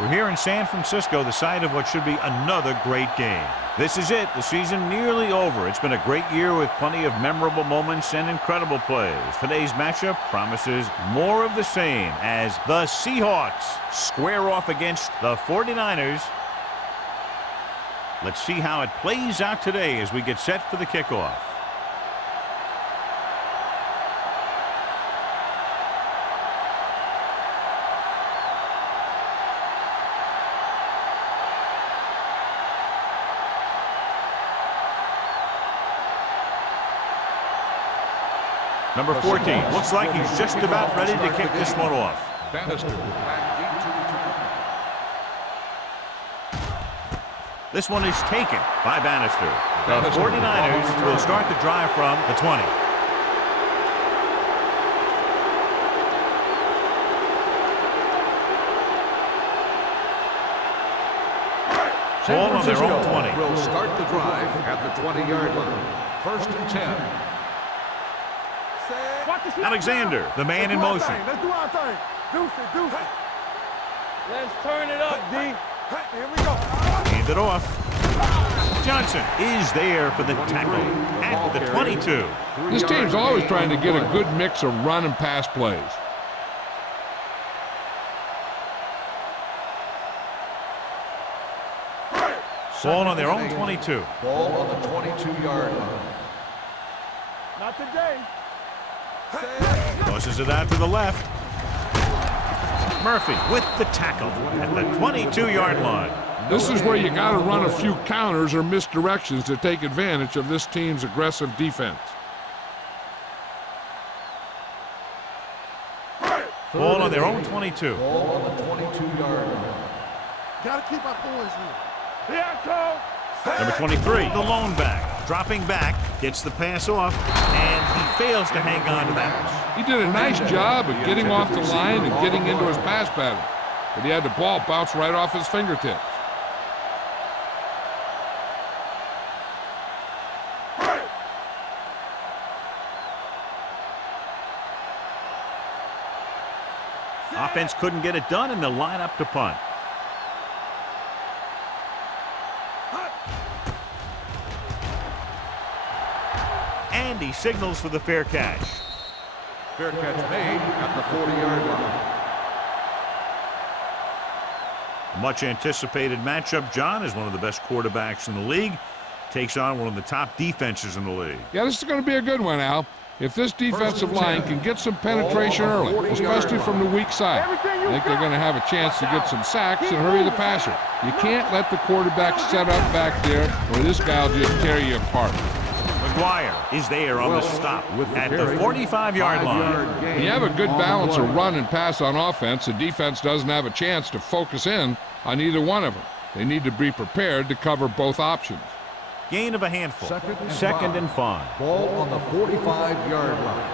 We're here in San Francisco, the site of what should be another great game. This is it, the season nearly over. It's been a great year with plenty of memorable moments and incredible plays. Today's matchup promises more of the same as the Seahawks square off against the 49ers. Let's see how it plays out today as we get set for the kickoff. Number 14, looks like he's just about ready to kick this one off. This one is taken by Bannister. The 49ers will start the drive from the 20. Ball on their own 20. Will start the drive at the 20-yard line. 1st and 10. Alexander, the man in motion. Let's do our thing. Deuce it. Let's turn it up, D. Here we go. Hand it off. Johnson is there for the tackle at the 22. This team's always trying to get a good mix of run and pass plays. Ball on their own 22. Ball on the 22-yard line. Not today. Tosses it out to the left. Murphy with the tackle at the 22-yard line. This is where you got to run a few counters or misdirections to take advantage of this team's aggressive defense. Ball on their own 22. Ball on the 22-yard line. Gotta keep my boys here. Here I go. Number 23, the lone back. Dropping back, gets the pass off, and he fails to hang on to that. He did a nice job of getting off the line and getting into his pass pattern, but he had the ball bounce right off his fingertips. Offense couldn't get it done, and they'll line up to punt. And he signals for the fair catch. Fair catch made at the 40-yard line. Much anticipated matchup. John is one of the best quarterbacks in the league. Takes on one of the top defenses in the league. Yeah, this is going to be a good one, Al. If this defensive line can get some penetration early, especially from the weak side, I think they're going to have a chance to get some sacks and hurry the passer. You can't let the quarterback set up back there, or this guy will just tear you apart. McGuire is there on the stop at the 45-yard line. When you have a good balance of run and pass on offense, the defense doesn't have a chance to focus in on either one of them. They need to be prepared to cover both options. Gain of a handful. Second and 5. Ball on the 45-yard line.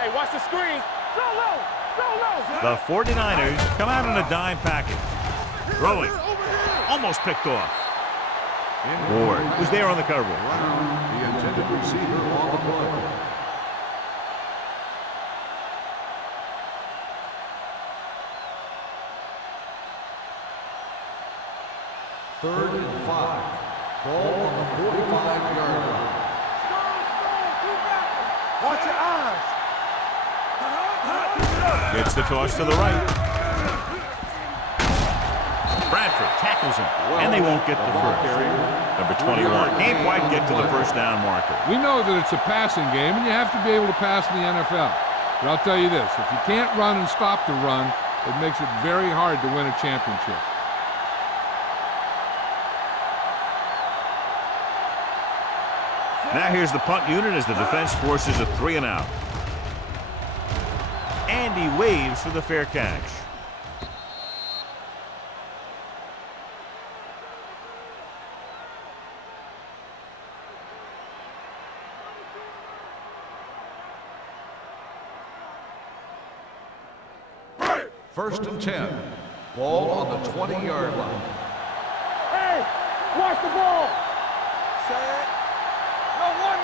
Hey, watch the screen. Go low. The 49ers come out in a dime package. Throwing. Almost picked off. Ward was there on the coverage. The intended receiver on the play. Third and 5. Ball on the 45-yard line. Watch your eyes. Gets the toss to the right. Bradford tackles him, and they won't get the first. Number 21 can't quite get to the first down marker. We know that it's a passing game, and you have to be able to pass in the NFL. But I'll tell you this, if you can't run and stop the run, it makes it very hard to win a championship. Now here's the punt unit as the defense forces a 3 and out. And he waves for the fair catch. First and 10. Ball on the 20-yard line. Hey, watch the ball. Set. No, one.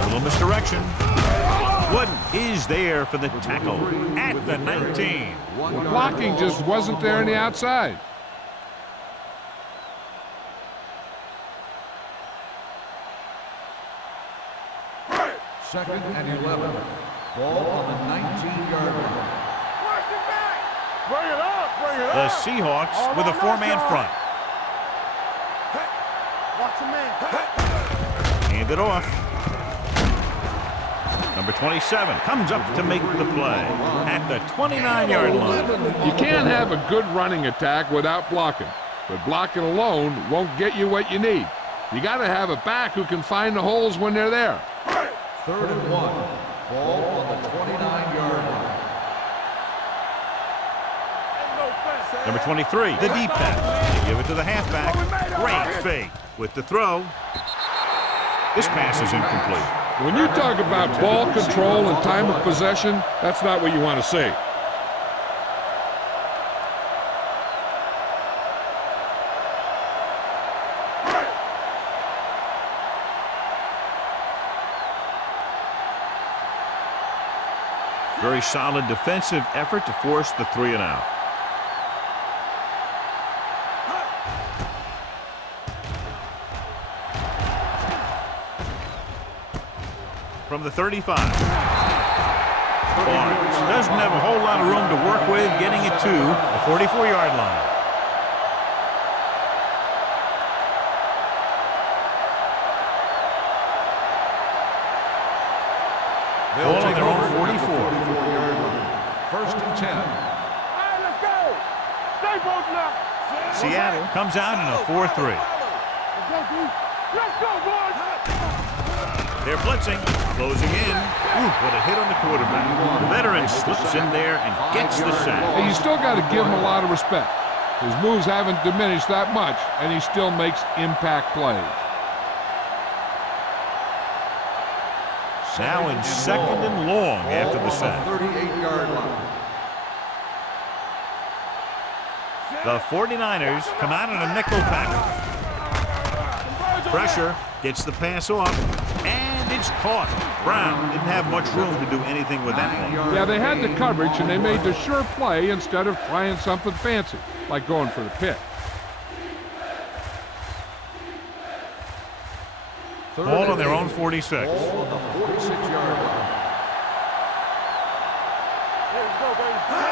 A little misdirection. Wooden is there for the tackle at the 19. The blocking just wasn't there on the outside. Second and 11. Ball on the 19-yard line. Bring it up, bring it The up. Seahawks with a four-man front. Watch the man. Hand it off. Number 27 comes up to make the play at the 29-yard line. You can't have a good running attack without blocking, but blocking alone won't get you what you need. You got to have a back who can find the holes when they're there. Third and 1. Ball on the 29-yard line. Number 23, the deep pass. They give it to the halfback. Great fake with the throw. This pass is incomplete. When you talk about ball control and time of possession, that's not what you want to see. Very solid defensive effort to force the 3 and out. From the 35. Barnes doesn't have a whole lot of room to work with, getting it to the 44-yard line. Ball on their own 44. 44-yard line. First and 10. All right, let's go. Stay both now. Seattle comes out in a 4-3. Let's go, D. Let's go, boys. They're blitzing, closing in. Ooh, what a hit on the quarterback. The veteran slips in there and gets the sack. And you still got to give him a lot of respect. His moves haven't diminished that much, and he still makes impact plays. Now in second and long after the sack. 38-yard line. The 49ers come out in a nickel package. Pressure gets the pass off, and it's caught. Brown didn't have much room to do anything with that one. Yeah, they had the coverage, and they made the sure play instead of trying something fancy, like going for the pick. Ball on their own 46. Ball on the 46-yard line.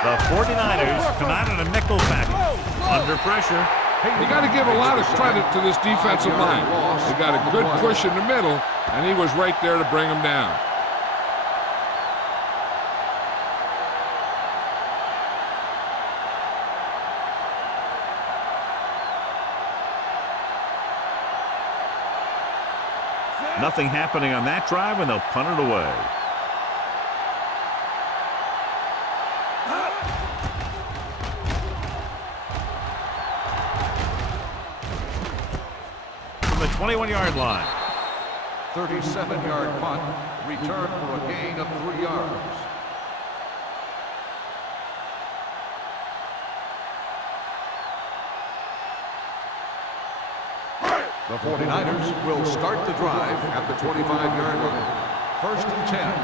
The 49ers come out in a nickel package. Under pressure. You got to give a lot of credit to this defensive line. They got a good push in the middle, and he was right there to bring them down. Nothing happening on that drive, and they'll punt it away. From the 21-yard line. 37-yard punt. Return for a gain of 3 yards. The 49ers will start the drive at the 25-yard line. First and 10.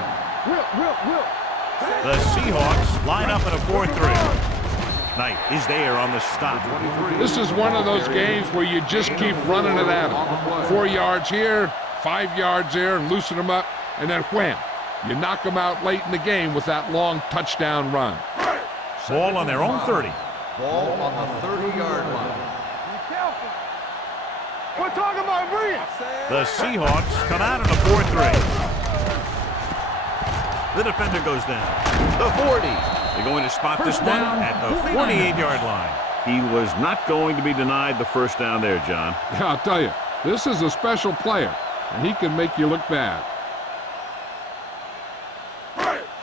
The Seahawks line up in a 4-3. Knight is there on the stop. This is one of those games where you just keep running it at them. 4 yards here, 5 yards there, and loosen them up, and then wham. You knock them out late in the game with that long touchdown run. Ball on their own 30. Ball on the 30-yard line. Be careful. We're talking about bringing. The Seahawks come out in a 4-3. The defender goes down. The 40. They're going to spot this one at the 48-yard line. He was not going to be denied the first down there, John. Yeah, I'll tell you, this is a special player, and he can make you look bad.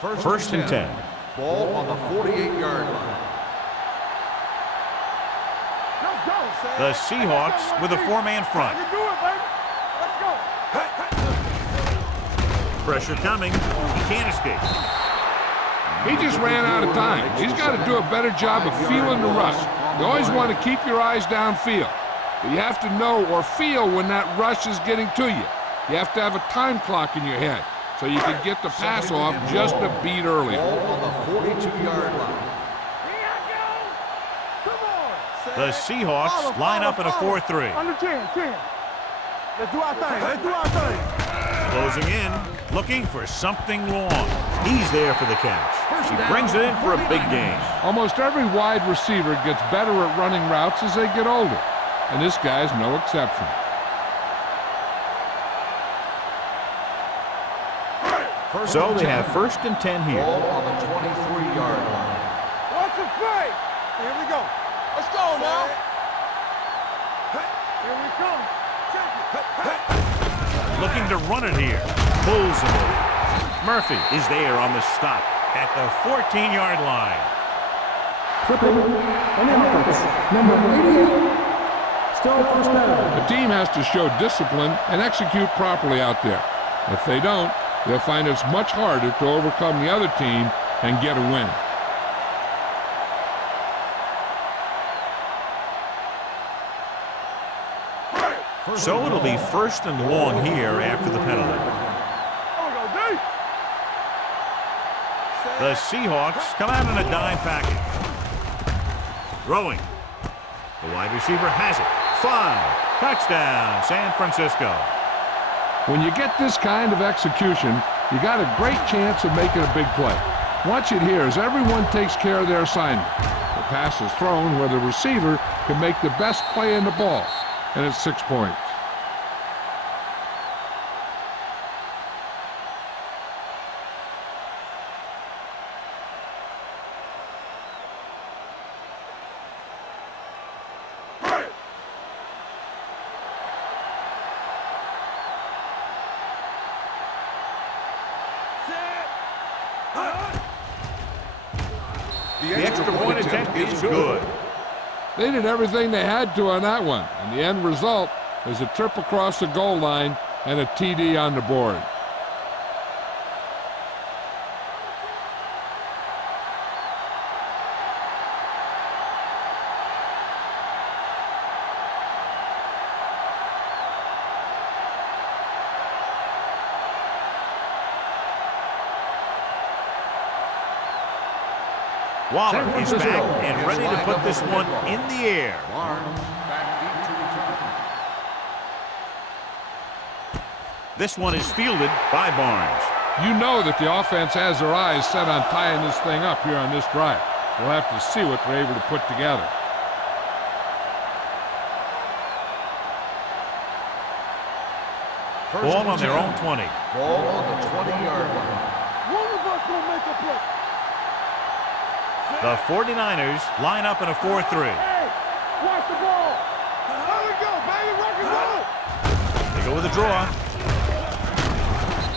First and 10. Ball on the 48-yard line. Let's go. The Seahawks with a 4-man front. You do it, baby. Let's go. Pressure coming. He can't escape. He just ran out of time. He's got to do a better job of feeling the rush. You always want to keep your eyes downfield, but you have to know or feel when that rush is getting to you. You have to have a time clock in your head. so you can get the pass off just a beat earlier. Ball on the 42-yard line. The Seahawks line up in a 4-3. Under 10. Let's do our thing. Closing in, looking for something long. He's there for the catch. He brings it in for a big gain. Almost every wide receiver gets better at running routes as they get older, and this guy's no exception. So they have 1st and 10 here. Ball on the 23-yard line. Watch the play. Here we go. Let's go now. Here we come. Looking to run it here. Pulls it. Murphy is there on the stop at the 14-yard line. Number 88. Still first down. The team has to show discipline and execute properly out there. If they don't, they'll find it's much harder to overcome the other team and get a win. So it'll be 1st and long here after the penalty. The Seahawks come out in a dime package. Throwing. The wide receiver has it. 5. Touchdown, San Francisco. When you get this kind of execution, you got a great chance of making a big play. Watch it here as everyone takes care of their assignment. The pass is thrown where the receiver can make the best play in the ball, and it's 6 points. The extra point attempt is good. They did everything they had to on that one, and the end result is a trip across the goal line and a TD on the board. Waller is back and ready to put this one in the air. Barnes back deep to return. This one is fielded by Barnes. You know that the offense has their eyes set on tying this thing up here on this drive. We'll have to see what they're able to put together. Ball on their own 20. Ball on the 20-yard line. One of us will make a play. The 49ers line up in a 4-3. Hey, watch the ball. There we go, baby. Rock and roll. They go with a draw.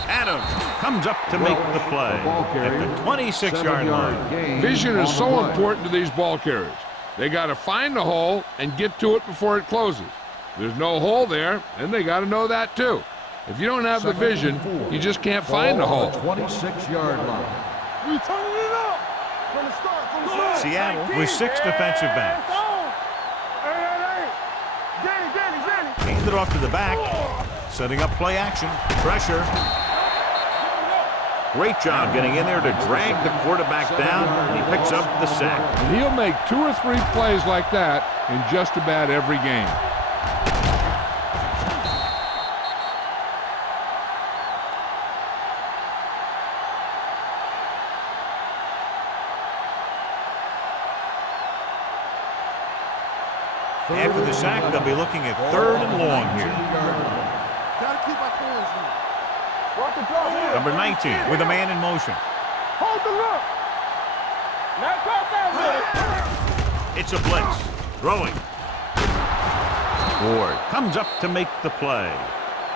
Adams comes up to make the play at the 26-yard line. Vision is so important to these ball carriers. They got to find the hole and get to it before it closes. There's no hole there, and they got to know that too. If you don't have the vision, you just can't find the hole. 26-yard line. We turning it up. From the start. Seattle with 6 defensive backs. Hey. Danny. Hand it off to the back. Setting up play action. Pressure. Great job getting in there to drag the quarterback down, and he picks up the sack. And he'll make 2 or 3 plays like that in just about every game. After the sack, they'll be looking at 3rd and long here. Gotta keep our poise here. Watch the draw here. Number 19 with a man in motion. Hold the look. Now cross that with it. It's a blitz. Throwing. Ward comes up to make the play.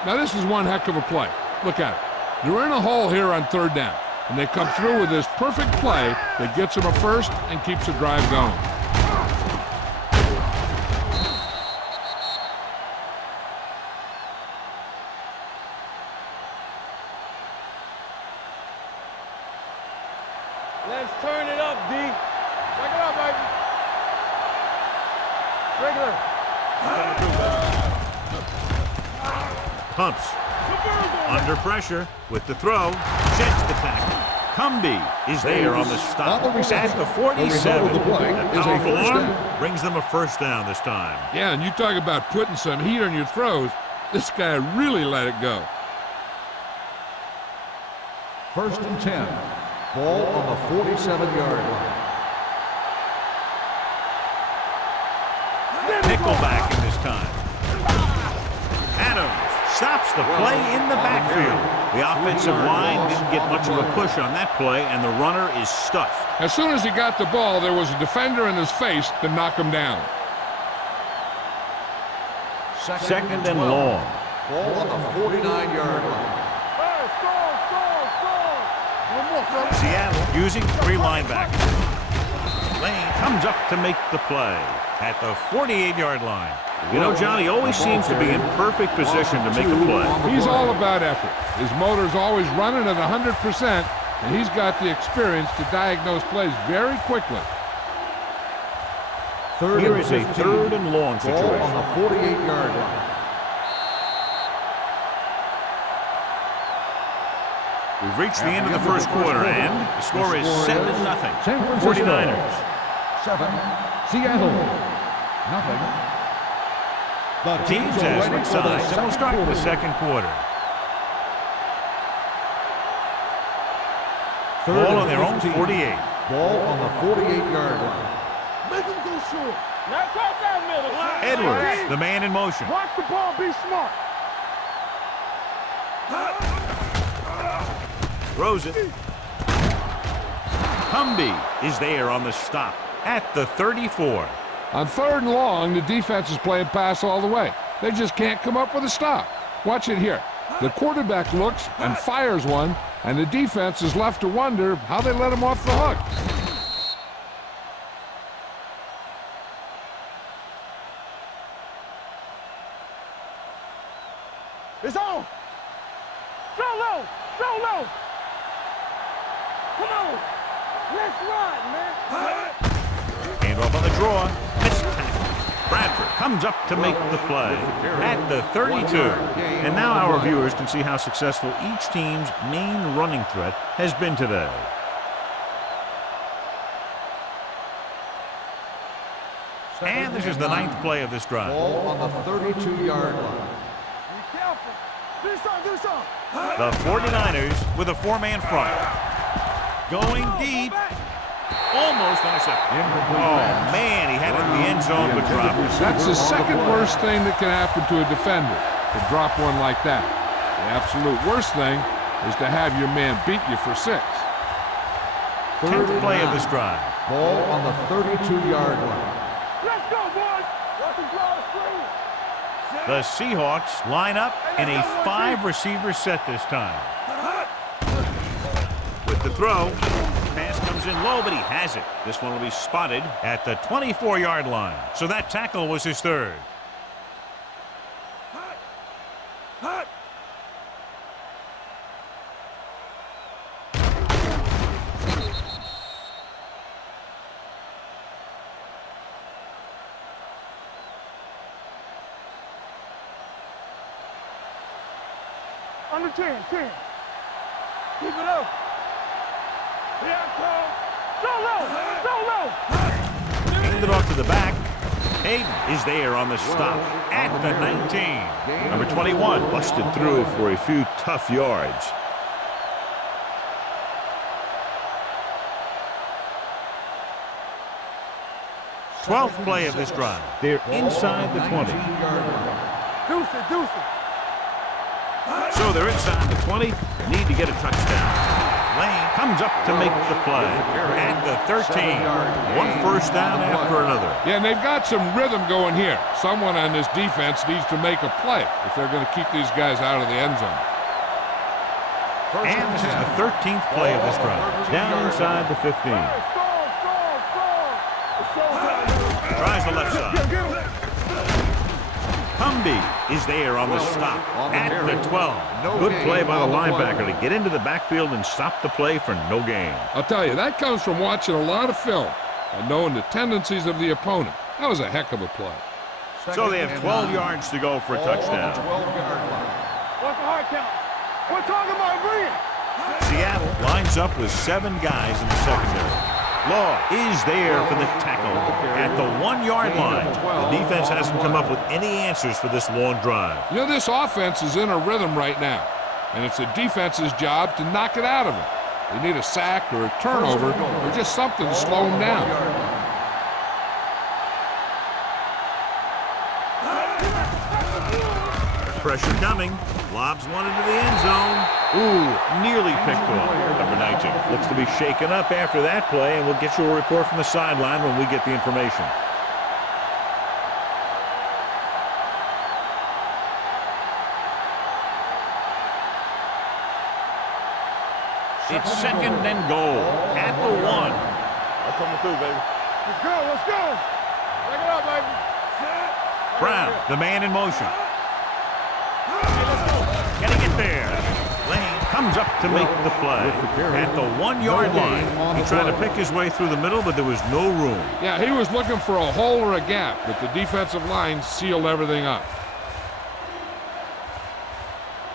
Now this is one heck of a play. Look at it. They're in a hole here on 3rd down, and they come through with this perfect play that gets them a first and keeps the drive going. Let's turn it up, D. Break it up, baby. Regular. Pumps. Under pressure with the throw. Sheds the tackle. Cumby is there on the stop. At the 47. The play That is a powerful first arm down. brings them a first down this time. Yeah, and you talk about putting some heat on your throws. This guy really let it go. 1st and 10. Ball on the 47-yard line. Nickelback in this time. Adams stops the play in the backfield. The offensive line didn't get much of a push on that play, and the runner is stuffed. As soon as he got the ball, there was a defender in his face to knock him down. 2nd and long. Ball on the 49-yard line. Seattle using 3 linebackers. Lane comes up to make the play at the 48-yard line. You know, John, he always seems to be in perfect position to make a play. He's all about effort. His motor's always running at 100%, and he's got the experience to diagnose plays very quickly. Here is a 3rd and long Ball situation. on the 48-yard line. We've reached the end of the first quarter, and the score is 7-0. San Francisco. 49ers. 7. Seattle. Nothing. The teams as switched sides, and we'll start with the second quarter. Ball on their own 48. Ball on the 48-yard line. Make him go short. Now cross that middle. Edwards, the man in motion. Watch the ball. Be smart. Throws it. Cumby is there on the stop at the 34. On 3rd and long, the defense is playing pass all the way. They just can't come up with a stop. Watch it here. The quarterback looks and fires one, and the defense is left to wonder how they let him off the hook. It's on. Go low. Go low. Come on. Let's run, man. Hand off on the draw. Missed tackle. Bradford comes up to make the play at the 32. And now our viewers can see how successful each team's main running threat has been today. And this is the 9th play of this drive. Ball on the 32-yard line. Be careful. Do something. Do something. The 49ers with a 4-man front. Going deep. Almost intercepted. Oh, man, he had it in the end zone but dropped it. That's the second worst thing that can happen to a defender, to drop one like that. The absolute worst thing is to have your man beat you for 6. 10th play of this drive. Ball on the 32-yard line. Let's go, boys. Watch him draw a screen. The Seahawks line up in a 5-receiver set this time. With the throw, pass comes in low, but he has it. This one will be spotted at the 24-yard line. So that tackle was his 3rd. Under 10. Keep it up. Here I come. Go low. Go low. Hand it off to the back. Hayden is there on the stop at the 19. Number 21 busted through for a few tough yards. Twelfth play of this drive. They're inside the 20. Deuce it. So they're inside the 20. Need to get a touchdown. Lane comes up to make the play at the 13. One first down after another. Yeah, and they've got some rhythm going here. Someone on this defense needs to make a play if they're going to keep these guys out of the end zone. And this is the 13th play of this drive. Down inside the 15. Tries the left side. Cumby is there on the stop at the 12. Good play by the linebacker to get into the backfield and stop the play for no gain. I'll tell you, that comes from watching a lot of film and knowing the tendencies of the opponent. That was a heck of a play. So they have 12 yards to go for a touchdown. 12-yard line. Watch the hard count. We're talking about bringing. Seattle lines up with 7 guys in the secondary. Law is there for the tackle at the 1-yard line. The defense hasn't come up with any answers for this long drive. You know, this offense is in a rhythm right now, and it's the defense's job to knock it out of them. They need a sack or a turnover or just something to slow them down. Pressure coming. Lobs one into the end zone. Ooh, nearly picked off. Number 19 looks to be shaken up after that play, and we'll get you a report from the sideline when we get the information. It's 2nd and goal at the 1. I'm coming through, baby. Let's go, let's go. Back it up, baby. Brown, the man in motion. Getting it there. Lane comes up to make the play at the 1-yard line. He tried to pick his way through the middle, but there was no room. Yeah, he was looking for a hole or a gap, but the defensive line sealed everything up.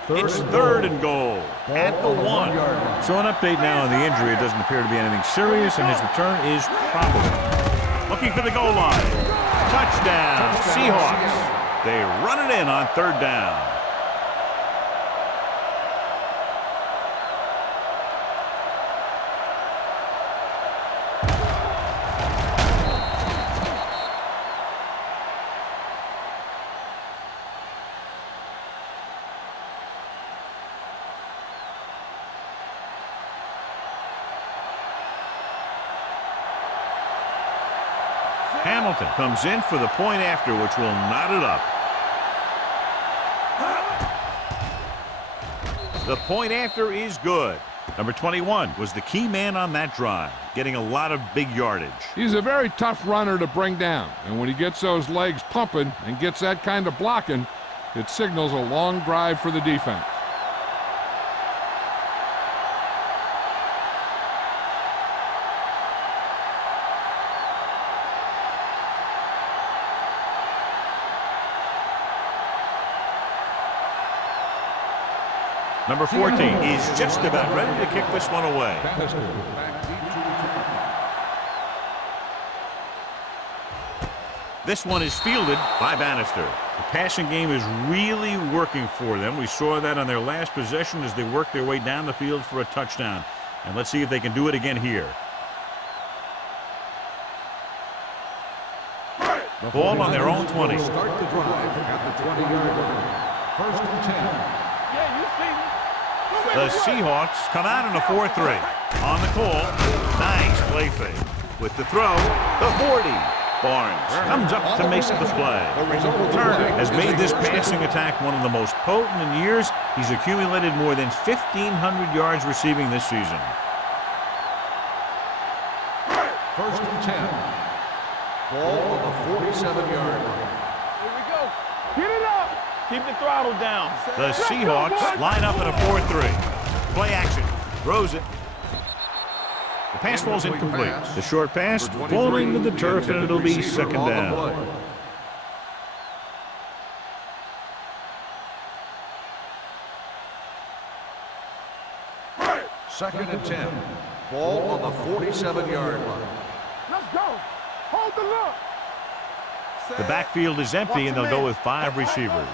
It's 3rd and goal at the 1. So an update now on the injury. It doesn't appear to be anything serious, and his return is probable. Looking for the goal line. Touchdown, Seahawks. They run it in on 3rd down. Hamilton comes in for the point after, which will knot it up. The point after is good. Number 21 was the key man on that drive, getting a lot of big yardage. He's a very tough runner to bring down, and when he gets those legs pumping and gets that kind of blocking, it signals a long drive for the defense. Number 14 is just about ready to kick this one away. This one is fielded by Bannister. The passing game is really working for them. We saw that on their last possession as they worked their way down the field for a touchdown. And let's see if they can do it again here. Ball on their own 20. Start the drive at the 20-yard line. 1st and 10. Yeah, you see me. The Seahawks come out in a 4-3. On the call, nice play fake. With the throw, the 40. Barnes comes up to make the play. Turner has made this passing attack one of the most potent in years. He's accumulated more than 1,500 yards receiving this season. 1st and 10. Ball on the 47-yard line. Here we go. Get it up. Keep the throttle down. The Seahawks line up in a 4-3. Play action. Throws it. The pass falls incomplete. The short pass falling to the turf, and it'll be 2nd down. 2nd and 10. Ball on the 47-yard line. Let's go. Hold the look. The backfield is empty, and they'll go with 5 receivers.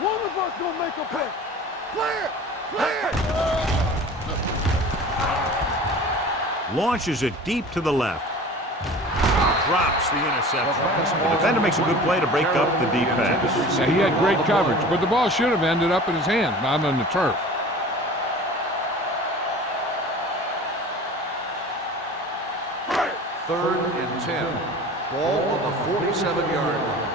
One of us gonna make a play. Clear! Clear! Launches it deep to the left. Drops the interception. The defender makes a good play to break up the deep pass. Yeah, he had great coverage, but the ball should have ended up in his hands, not on the turf. Third and 10. Ball on the 47-yard line.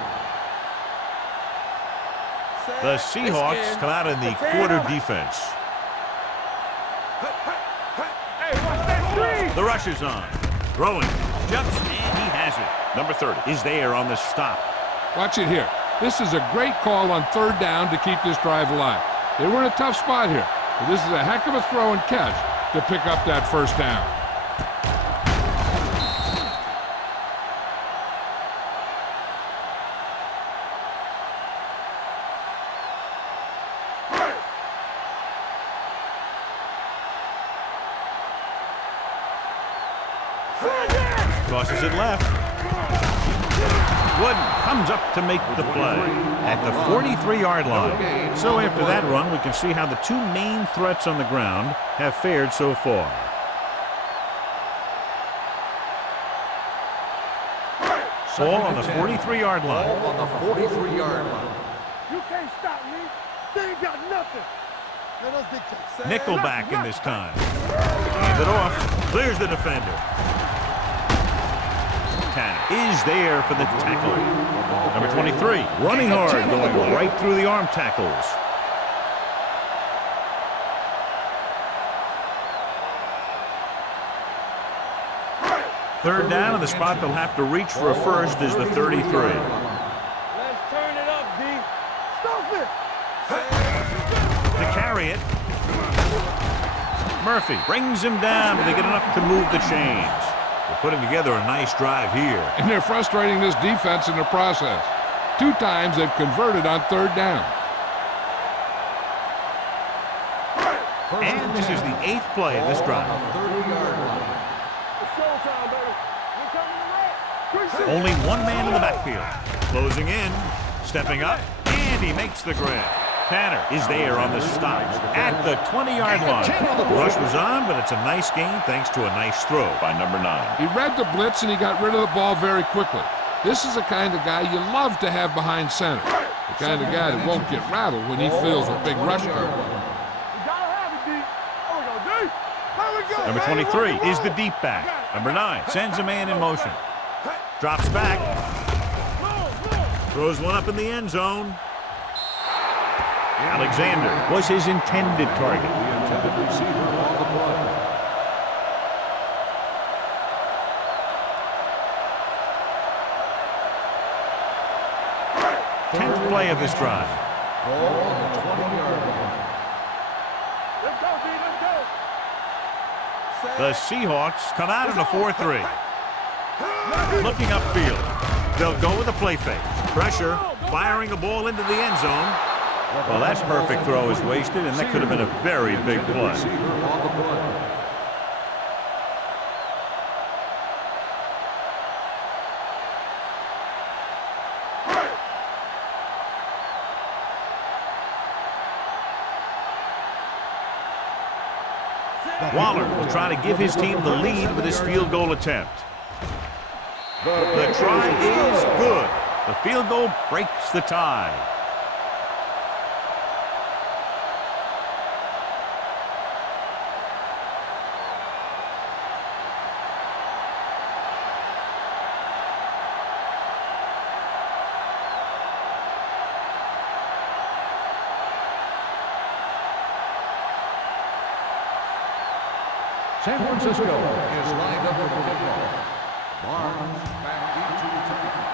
The Seahawks come out in the quarter defense. Hey, watch that screen. The rush is on. Throwing. Jumps, and he has it. Number 30 is there on the stop. Watch it here. This is a great call on 3rd down to keep this drive alive. They were in a tough spot here, but this is a heck of a throw and catch to pick up that 1st down. Tosses it left. Wooden comes up to make the play at the 43-yard line. So after that run, we can see how the two main threats on the ground have fared so far. Ball on the 43-yard line. Ball on the 43-yard line. You can't stop me. They ain't got nothing. Nickelback in this time. Hand it off. Clears the defender. Tanner is there for the tackle. Number 23, running hard, going right through the arm tackles. Third down, and the spot they'll have to reach for a first is the 33. Let's turn it up, D. Stop it. To carry it, Murphy brings him down, but they get enough to move the chains. They're putting together a nice drive here. And they're frustrating this defense in the process. 2 times they've converted on third down. And this is the 8th play of this drive. 30-yard line. It's showtime, baby. We're coming to Only one man in the backfield. Closing in, stepping up, and he makes the grab. Tanner is there on the stop at the 20-yard line. The rush was on, but it's a nice gain thanks to a nice throw by number 9. He read the blitz and he got rid of the ball very quickly. This is the kind of guy you love to have behind center. The kind of guy that won't get rattled when he feels a big rush coming. Number 23 is the deep back. Number 9 sends a man in motion. Drops back. Throws one up in the end zone. Alexander was his intended target. The intended receiver on the play. 10th play of this drive. Ball on the 20-yard line. Let's go, D. Let's go. The Seahawks come out in a 4-3. Looking upfield. They'll go with a play fake. Pressure, firing a ball into the end zone. Well, that perfect throw is wasted, and that could have been a very big play. Receiver on the play. Waller will try to give his team the lead with his field goal attempt. The try is good. The field goal breaks the tie. San Francisco is lined up for the kickoff. Barnes back into the time.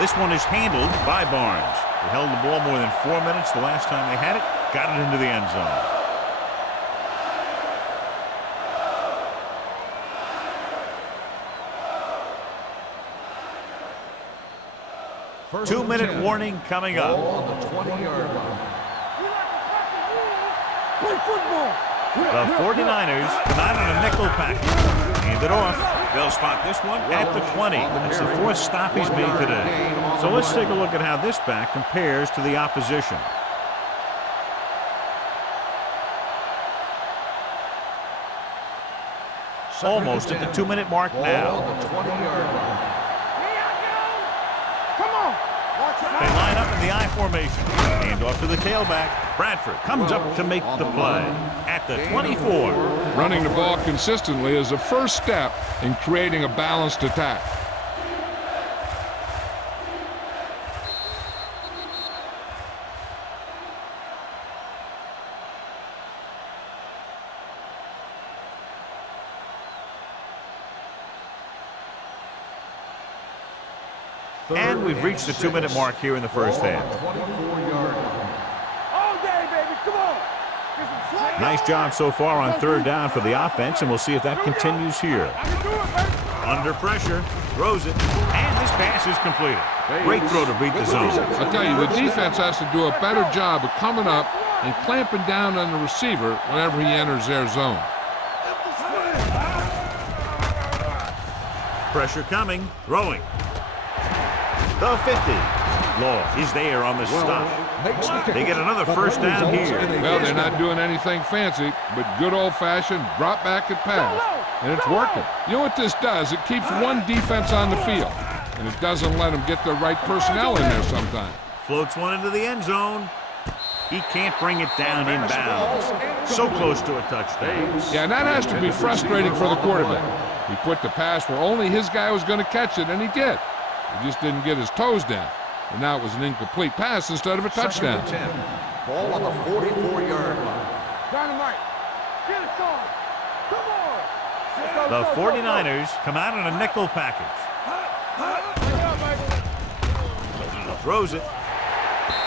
This one is handled by Barnes. They held the ball more than 4 minutes the last time they had it. Got it into the end zone. First 2-minute and 10. warning coming up. Ball on the 20-yard line. Play football. The 49ers come out on a nickel package. Hand it off. They'll spot this one at the 20. That's the 4th stop he's made today. So let's take a look at how this back compares to the opposition. Almost at the 2-minute mark Ball now. on the 20-yard line. Come on. Watch it. They line up in the I formation. Hand off to the tailback. Bradford comes up to make the play at the 24. Running the ball consistently is the first step in creating a balanced attack. And we've reached the 2-minute mark here in the first half. 24-yard line. All day, baby. Come on. Get some slack. Nice job so far on third down for the offense, and we'll see if that continues here. I can do it, baby. Under pressure, throws it, and this pass is completed. Great throw to beat the zone. I tell you, the defense has to do a better job of coming up and clamping down on the receiver whenever he enters their zone. Pressure coming. Throwing. The 50. Law is there on the stop. They get another first down here. Well, they're not doing anything fancy, but good old-fashioned drop back and pass, and it's working. You know what this does? It keeps one defense on the field, and it doesn't let them get the right personnel in there sometimes. Floats one into the end zone. He can't bring it down inbounds. So close to a touchdown. Yeah, and that has to be frustrating for the quarterback. He put the pass where only his guy was going to catch it, and he did. He just didn't get his toes down. And now it was an incomplete pass instead of a touchdown. Ball on the 44-yard line. Dynamite. Get it, son. Come on. The 49ers come out in a nickel package. Throws it.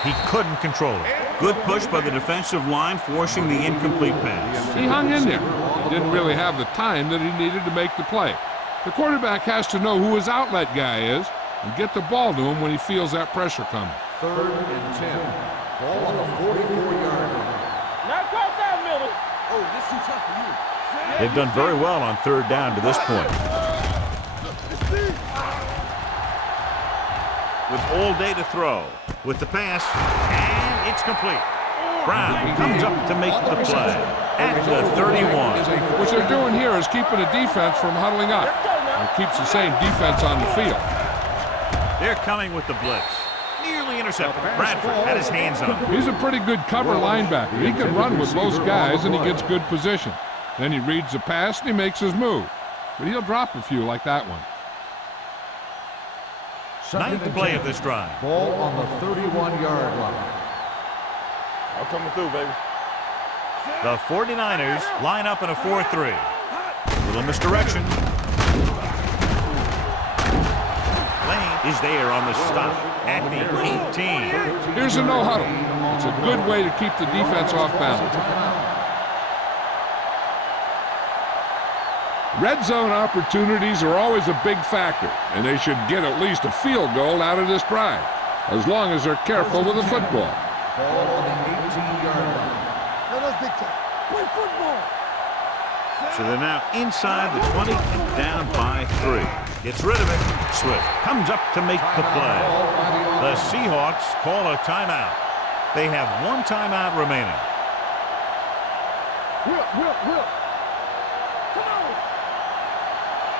He couldn't control it. Good push by the defensive line, forcing the incomplete pass. He hung in there. He didn't really have the time that he needed to make the play. The quarterback has to know who his outlet guy is and get the ball to him when he feels that pressure coming. 3rd and 10. Ball on the 44-yard line. Not quite that middle. Oh, this is tough for you. They've done very well on 3rd down to this point. With all day to throw. With the pass, and it's complete. Brown comes up to make the play at the 31. What they're doing here is keeping the defense from huddling up. And keeps the same defense on the field. They're coming with the blitz. Nearly intercepted. Bradford had his hands on him. He's a pretty good cover linebacker. He can run with most guys, and he gets good position. Then he reads the pass, and he makes his move. But he'll drop a few like that one. 9th play of this drive. Ball on the 31-yard line. I'm coming through, baby. The 49ers line up in a 4-3. Little misdirection. Lane is there on the stop at the 18. Here's a no huddle. It's a good way to keep the defense off balance. Red zone opportunities are always a big factor, and they should get at least a field goal out of this drive, as long as they're careful with the football. Ball on the 18-yard line. No, that's big time. Play football. So they're now inside the 20 and down by 3. Gets rid of it. Swift comes up to make the play. The Seahawks call a timeout. They have 1 timeout remaining. Whip. Come on.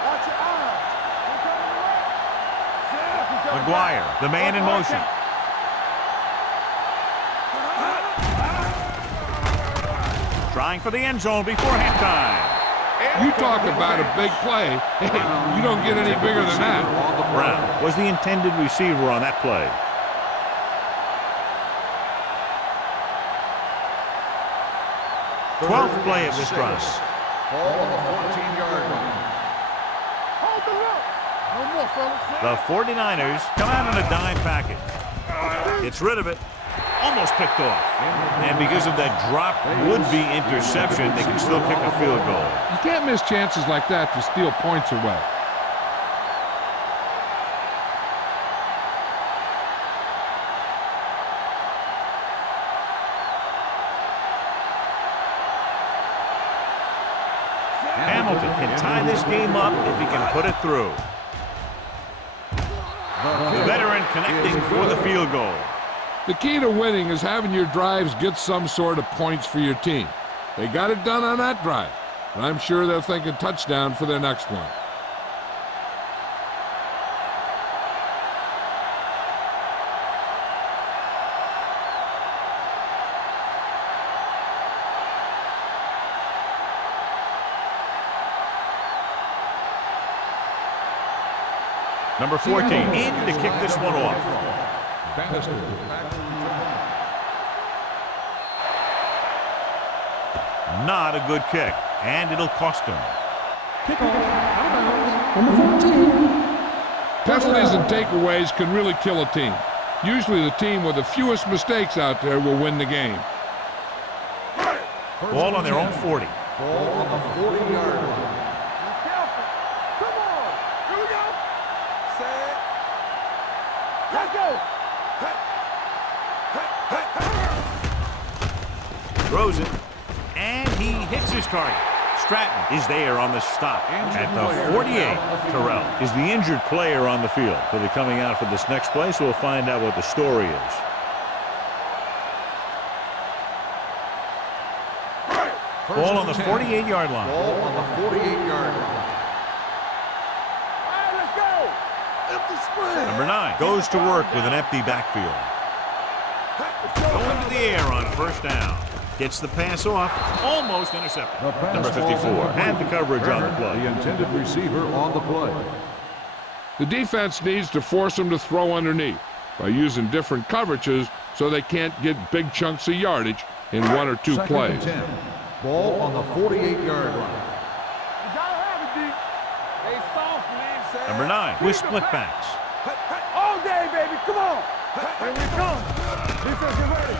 Watch your eyes. McGuire, the man in motion. Trying for the end zone before halftime. You talk about a big play. Hey, you don't get any bigger than that. Brown was the intended receiver on that play. Twelfth play of this drive. Ball on the 14-yard line. Hold the look. No more, fellas. The 49ers come out in a dime package. Gets rid of it. Almost picked off. And because of that drop would-be interception, they can still kick a field goal. You can't miss chances like that to steal points away. Hamilton can tie this game up if he can put it through. The veteran connecting for the field goal. The key to winning is having your drives get some sort of points for your team. They got it done on that drive, and I'm sure they're thinking touchdown for their next one. Number 14 in to kick this one off. Not a good kick, and it'll cost him. Penalties and takeaways can really kill a team. Usually the team with the fewest mistakes out there will win the game. Ball on their own 40. Ball on the 40-yard line. Come on. Here we go. Set. Let's go. Throws it, and he hits his target. Stratton is there on the stop. At the 48, Terrell is the injured player on the field. He'll be coming out for this next play, so we'll find out what the story is. Ball on the 48-yard line. Ball on the 48-yard line. All right, let's go. Empty spread. Number 9 goes to work with an empty backfield. Going to the air on first down. Gets the pass off. Almost intercepted. Number 54 had the coverage on the play. The intended receiver on the play. The defense needs to force them to throw underneath by using different coverages so they can't get big chunks of yardage in 1 or 2 Second plays. and 10. Ball on the 48-yard line. You gotta have it, D. They soft, man. Number 9 with split backs. All day, baby. Come on. Here we come. Defense, get ready.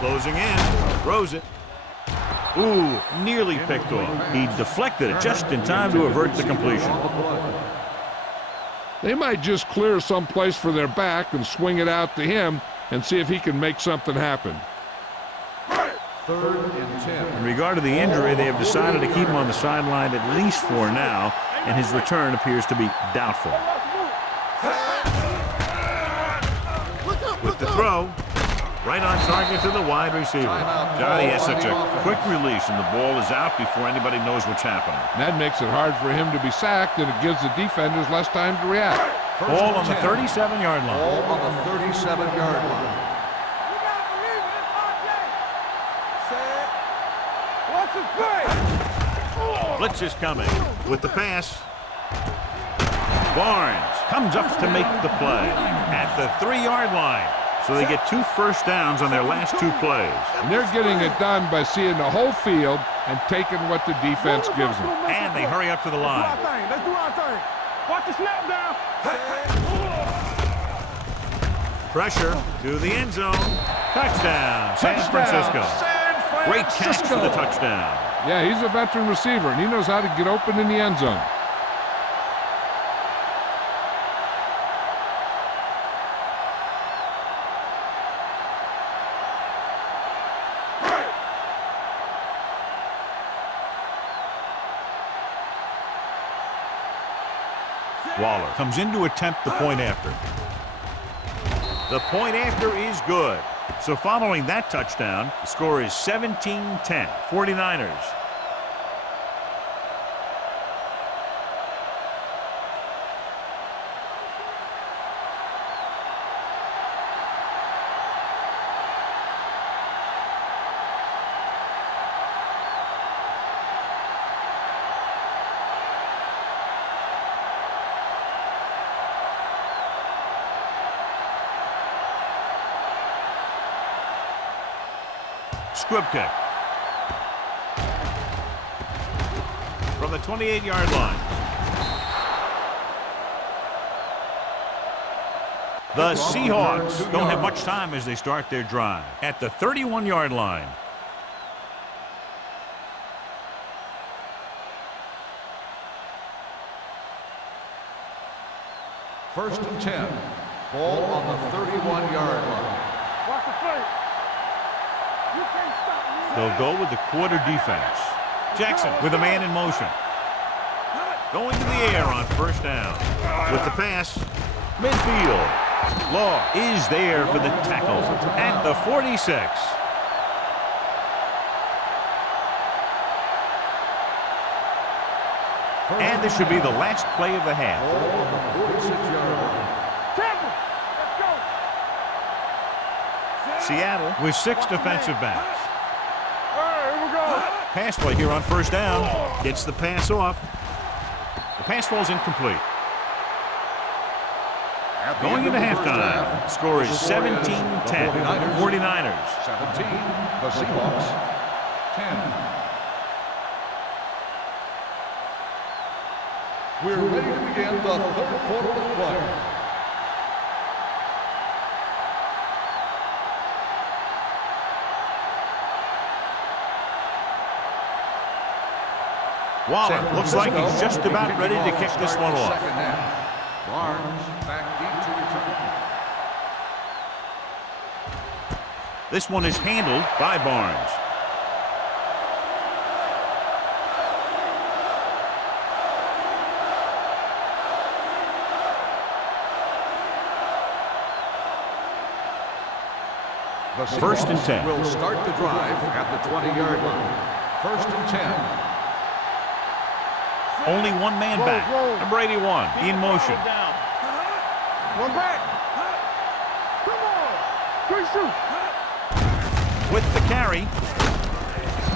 Closing in. Throws it. Ooh, nearly picked off. He deflected it just in time to avert the completion. They might just clear some place for their back and swing it out to him and see if he can make something happen. Third and 10. In regard to the injury, they have decided to keep him on the sideline at least for now, and his return appears to be doubtful. With the throw, right on target to the wide receiver. God, he has such a quick release, and the ball is out before anybody knows what's happening. And that makes it hard for him to be sacked, and it gives the defenders less time to react. Ball on the 37-yard line. Ball on the 37-yard line. You gotta believe it. It's RJ. Set. What's his play? Blitz is coming with the pass. Barnes comes up to make the play at the 3-yard line. So they get 2 first downs on their last 2 plays. And they're getting it done by seeing the whole field and taking what the defense gives them. And they hurry up to the line. Let's do our thing. Watch the snap down. Pressure to the end zone. Touchdown, San Francisco. Great catch for the touchdown. Yeah, he's a veteran receiver, and he knows how to get open in the end zone. Waller comes in to attempt the point after. The point after is good. So following that touchdown, the score is 17-10, 49ers. Squib kick. From the 28-yard line. The Seahawks don't have much time as they start their drive at the 31-yard line. First and 10. Ball on the 31-yard line. Watch the play. You can't stop me. They'll go with the quarter defense. Jackson with a man in motion. Going to the air on first down. With the pass, midfield. Law is there for the tackle at the 46. And this should be the last play of the half. Ball on the 46-yard line. Temple. Let's go. Seattle with 6 defensive backs. All right, here we go. Pass play here on first down. Gets the pass off. The pass falls incomplete. Going into halftime, score is 17-10, 49ers. 17, the Seahawks, 10. We're ready to begin the third quarter of play. Waller looks like he's just about ready to kick this one off. Second half. Barnes back deep to return. This one is handled by Barnes. First and 10. Will start the drive at the 20-yard line. First and 10. Only one man back. Number 81 in motion. One back. Come on. Good shoot. With the carry,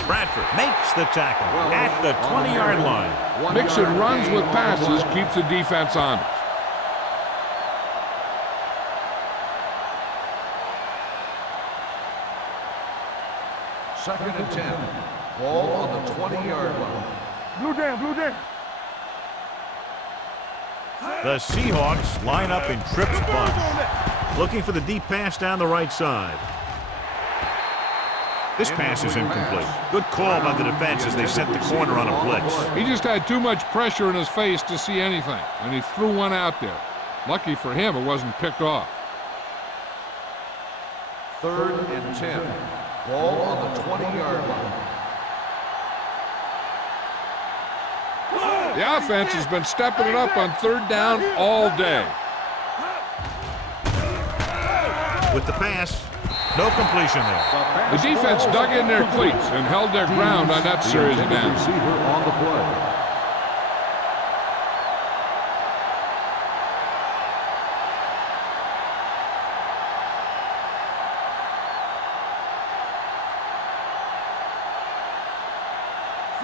Bradford makes the tackle at the 20-yard line. Mixing runs with passes keeps the defense honest. Second and 10. Ball on the 20-yard line. Blue down, blue down. The Seahawks line up in trips bunch, looking for the deep pass down the right side. This pass is incomplete. Good call by the defense as they set the corner on a blitz. He just had too much pressure in his face to see anything, and he threw one out there. Lucky for him, it wasn't picked off. Third and 10. Ball on the 20-yard line. The offense has been stepping it up on third down all day. With the pass, no completion there. The defense dug in their cleats and held their ground on that series of downs. Receiver on the play.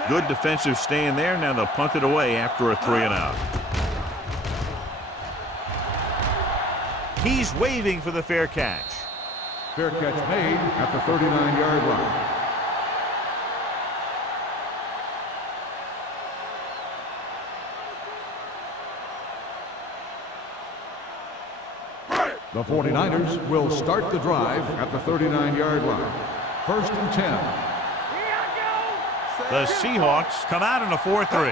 Good defensive stand there. Now they'll punt it away after a 3-and-out. He's waving for the fair catch. Fair catch made at the 39-yard line. The 49ers will start the drive at the 39-yard line. First and 10. The Seahawks come out in a 4-3.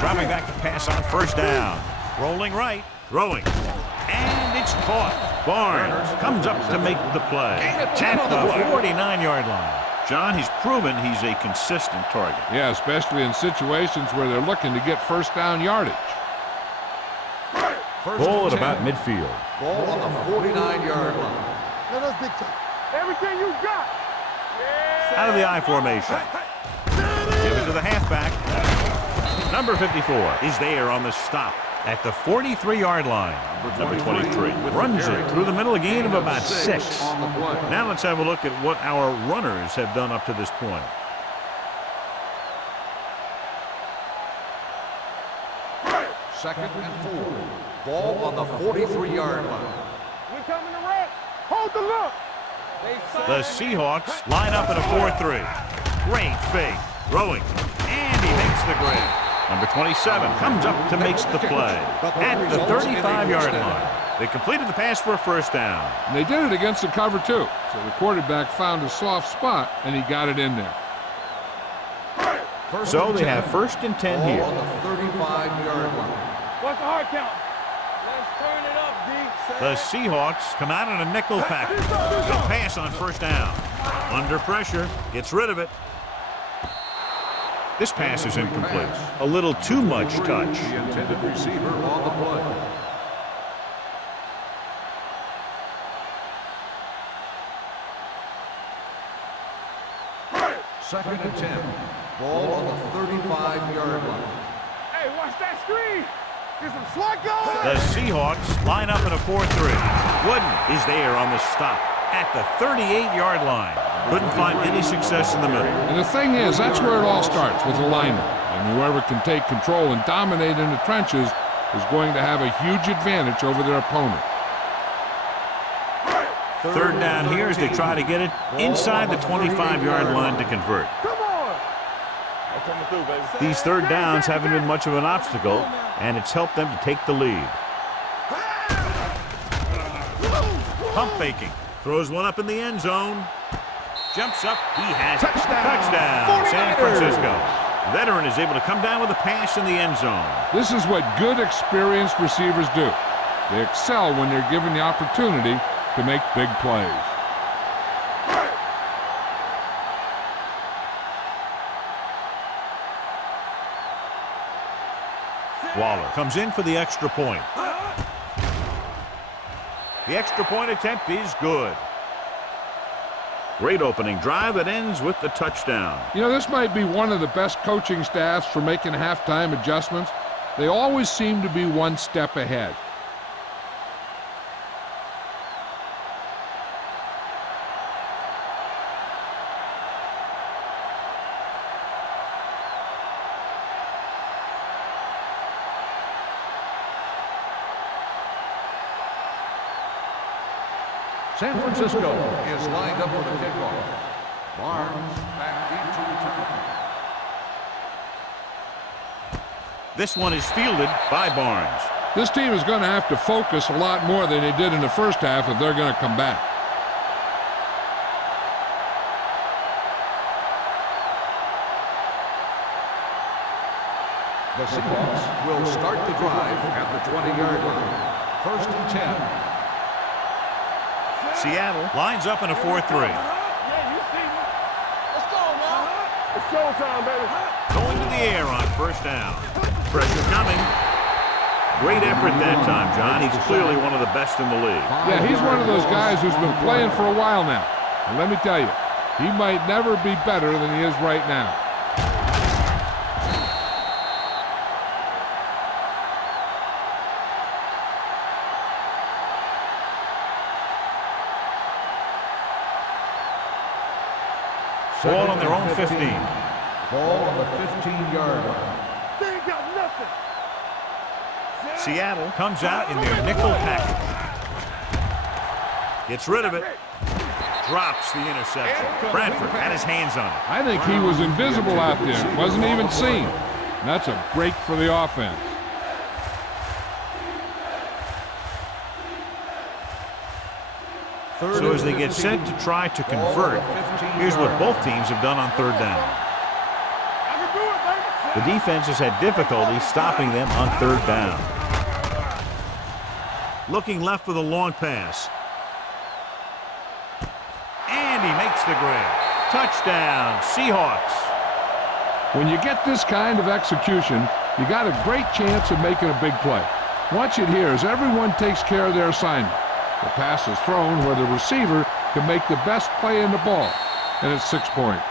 Dropping back to pass on first down. Rolling right, throwing. And it's caught. Barnes comes up to make the play at the 49-yard line. John, he's proven he's a consistent target. Yeah, especially in situations where they're looking to get first down yardage. Ball at about midfield. Ball on the 49-yard line. Let us big time. Everything you got. Out of the I formation. Give it to the halfback. Number 54 is there on the stop at the 43-yard line. Number 23 runs it through the middle, a gain of about 6. Now let's have a look at what our runners have done up to this point. Second and 4. Ball on the 43-yard line. We coming to wreck. Hold the look. The Seahawks line up in a 4-3. Great fake. Throwing. And he makes the grab. Number 27 comes up to make the play at the 35-yard line. They completed the pass for a first down. And they did it against the cover, too. So the quarterback found a soft spot, and he got it in there. So they have first and 10 here. On the 35-yard line. What's the hard count? Let's turn it up, D. The Seahawks come out in a nickel package. Good pass on first down. Under pressure, gets rid of it. This pass is incomplete. A little too much touch. The intended receiver on the play. Second and 10. Ball on the 35-yard line. Hey, watch that screen. Get some slot going. The Seahawks line up in a 4-3. Wooden is there on the stop at the 38-yard line. Couldn't find any success in the middle. And the thing is, that's where it all starts, with alignment. And whoever can take control and dominate in the trenches is going to have a huge advantage over their opponent. Third down here as they try to get it inside the 25-yard line to convert. Come on. Coming through, baby. These third downs haven't been much of an obstacle, and it's helped them to take the lead. Pump faking. Throws one up in the end zone. Jumps up. He has it. Touchdown. San Francisco. Veteran is able to come down with a pass in the end zone. This is what good, experienced receivers do. They excel when they're given the opportunity to make big plays. Waller comes in for the extra point. The extra point attempt is good. Great opening drive that ends with the touchdown. You know, this might be one of the best coaching staffs for making halftime adjustments. They always seem to be one step ahead. San Francisco is lined up for the kickoff. Barnes back deep to return. This one is fielded by Barnes. This team is going to have to focus a lot more than they did in the first half if they're going to come back. The Seahawks will start the drive at the 20-yard line. 1st and 10. Seattle lines up in a 4-3. Yeah, you see me. Let's go now. It's showtime, baby. Going to the air on 1st down. Pressure coming. Great effort that time, John. He's clearly one of the best in the league. Yeah, he's one of those guys who's been playing for a while now. And let me tell you, he might never be better than he is right now. Ball on their own 15. Ball on the 15-yard line. They ain't got nothing. Seattle comes out in their nickel package. Gets rid of it. Drops the interception. Bradford had his hands on it. I think he was invisible out there. Wasn't even seen. And that's a break for the offense. So as they get set to try to convert, here's what both teams have done on 3rd down. I can do it, baby. The defense has had difficulty stopping them on 3rd down. Looking left for the long pass. And he makes the grab. Touchdown, Seahawks. When you get this kind of execution, you got a great chance of making a big play. Watch it here as everyone takes care of their assignment. The pass is thrown where the receiver can make the best play in the ball, and it's 6 points.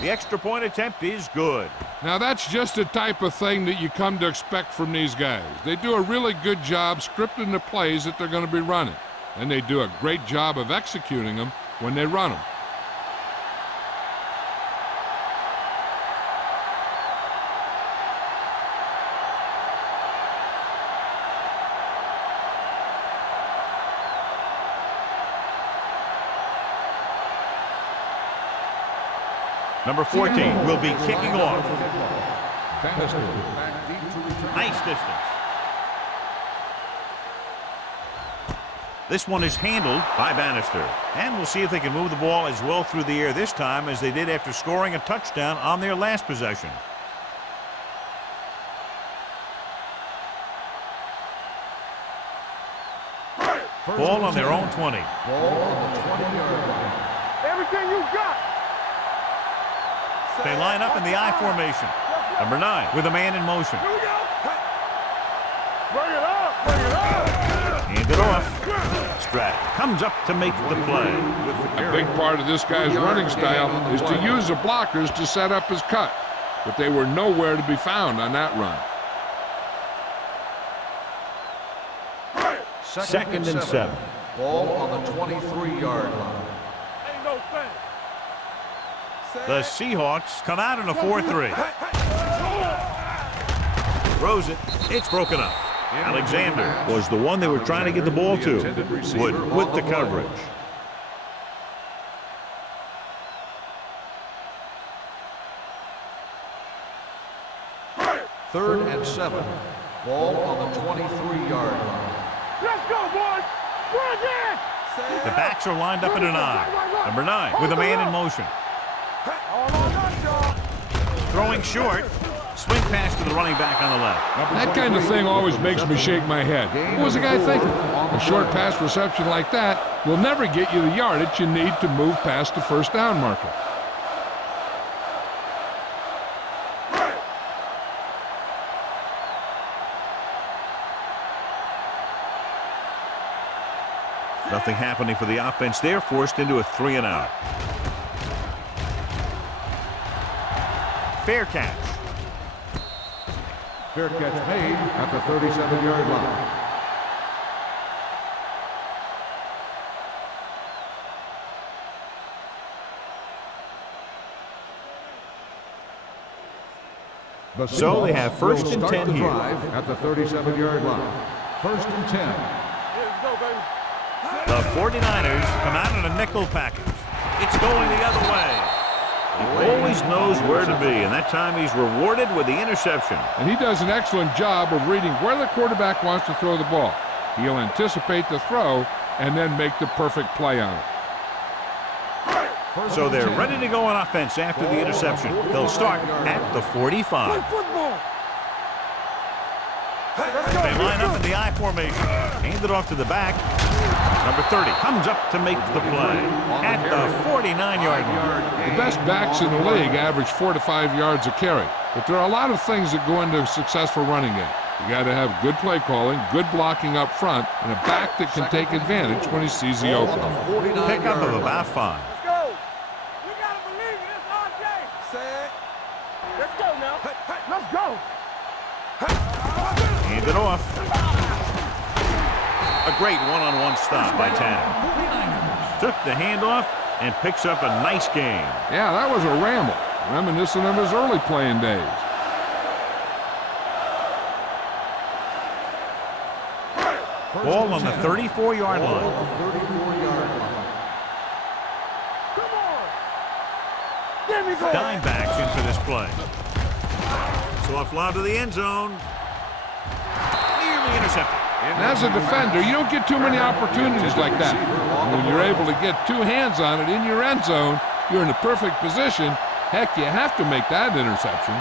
The extra point attempt is good. Now that's just the type of thing that you come to expect from these guys. They do a really good job scripting the plays that they're going to be running. And they do a great job of executing them when they run them. Number 14 will be kicking off. Bannister back deep to return. Nice distance. This one is handled by Bannister. And we'll see if they can move the ball as well through the air this time as they did after scoring a touchdown on their last possession. Ball on their own 20. Ball on the 20-yard line. Everything you got. They line up in the I formation. Number 9 with a man in motion. Here we go. Bring it up. Bring it up. Hand it off. Stratton comes up to make the play. A big part of this guy's running style is to use the blockers to set up his cut. But they were nowhere to be found on that run. 2nd and 7. Ball on the 23-yard line. Ain't no thing. The Seahawks come out in a 4-3. Throws it. It's broken up. Alexander was the one they were trying to get the ball to. Wood with the coverage. Third and 7. Ball on the 23-yard line. Let's go, boys. We're again. The backs are lined up in an I. Number 9 with a man in motion. Throwing short. Swing pass to the running back on the left. That kind of thing always makes me shake my head. What was the guy thinking? A short pass reception like that will never get you the yardage you need to move past the first down marker. Nothing happening for the offense there, forced into a 3-and-out. Fair catch. Fair catch made at the 37-yard line. So they have first and 10 here. At the 37-yard line. First and 10. Let's go, baby. The 49ers come out in a nickel package. It's going the other way. He always knows where to be, and that time he's rewarded with the interception. And he does an excellent job of reading where the quarterback wants to throw the ball. He'll anticipate the throw and then make the perfect play on it. So they're ready to go on offense after the interception. They'll start at the 45. Play football. They line up in the I formation. Hand it off to the back. Number 30 comes up to make the play at the 49-yard line. The best backs in the league average 4 to 5 yards a carry. But there are a lot of things that go into a successful running game. You got to have good play calling, good blocking up front, and a back that can take advantage when he sees the opening. Pickup of about 5. Let's go. We got to believe it. It's RJ. Say it. Let's go now. Let's go. Hand it off. A great one-on-one stop by Tanner. Took the handoff and picks up a nice gain. Yeah, that was a ramble, reminiscent of his early playing days. Ball on the 34-yard line. Come on. Give me go. Dime backs into this play. Soft lob to the end zone. Nearly intercepted. And as a defender, you don't get too many opportunities like that. When you're able to get two hands on it in your end zone, you're in the perfect position. Heck, you have to make that interception.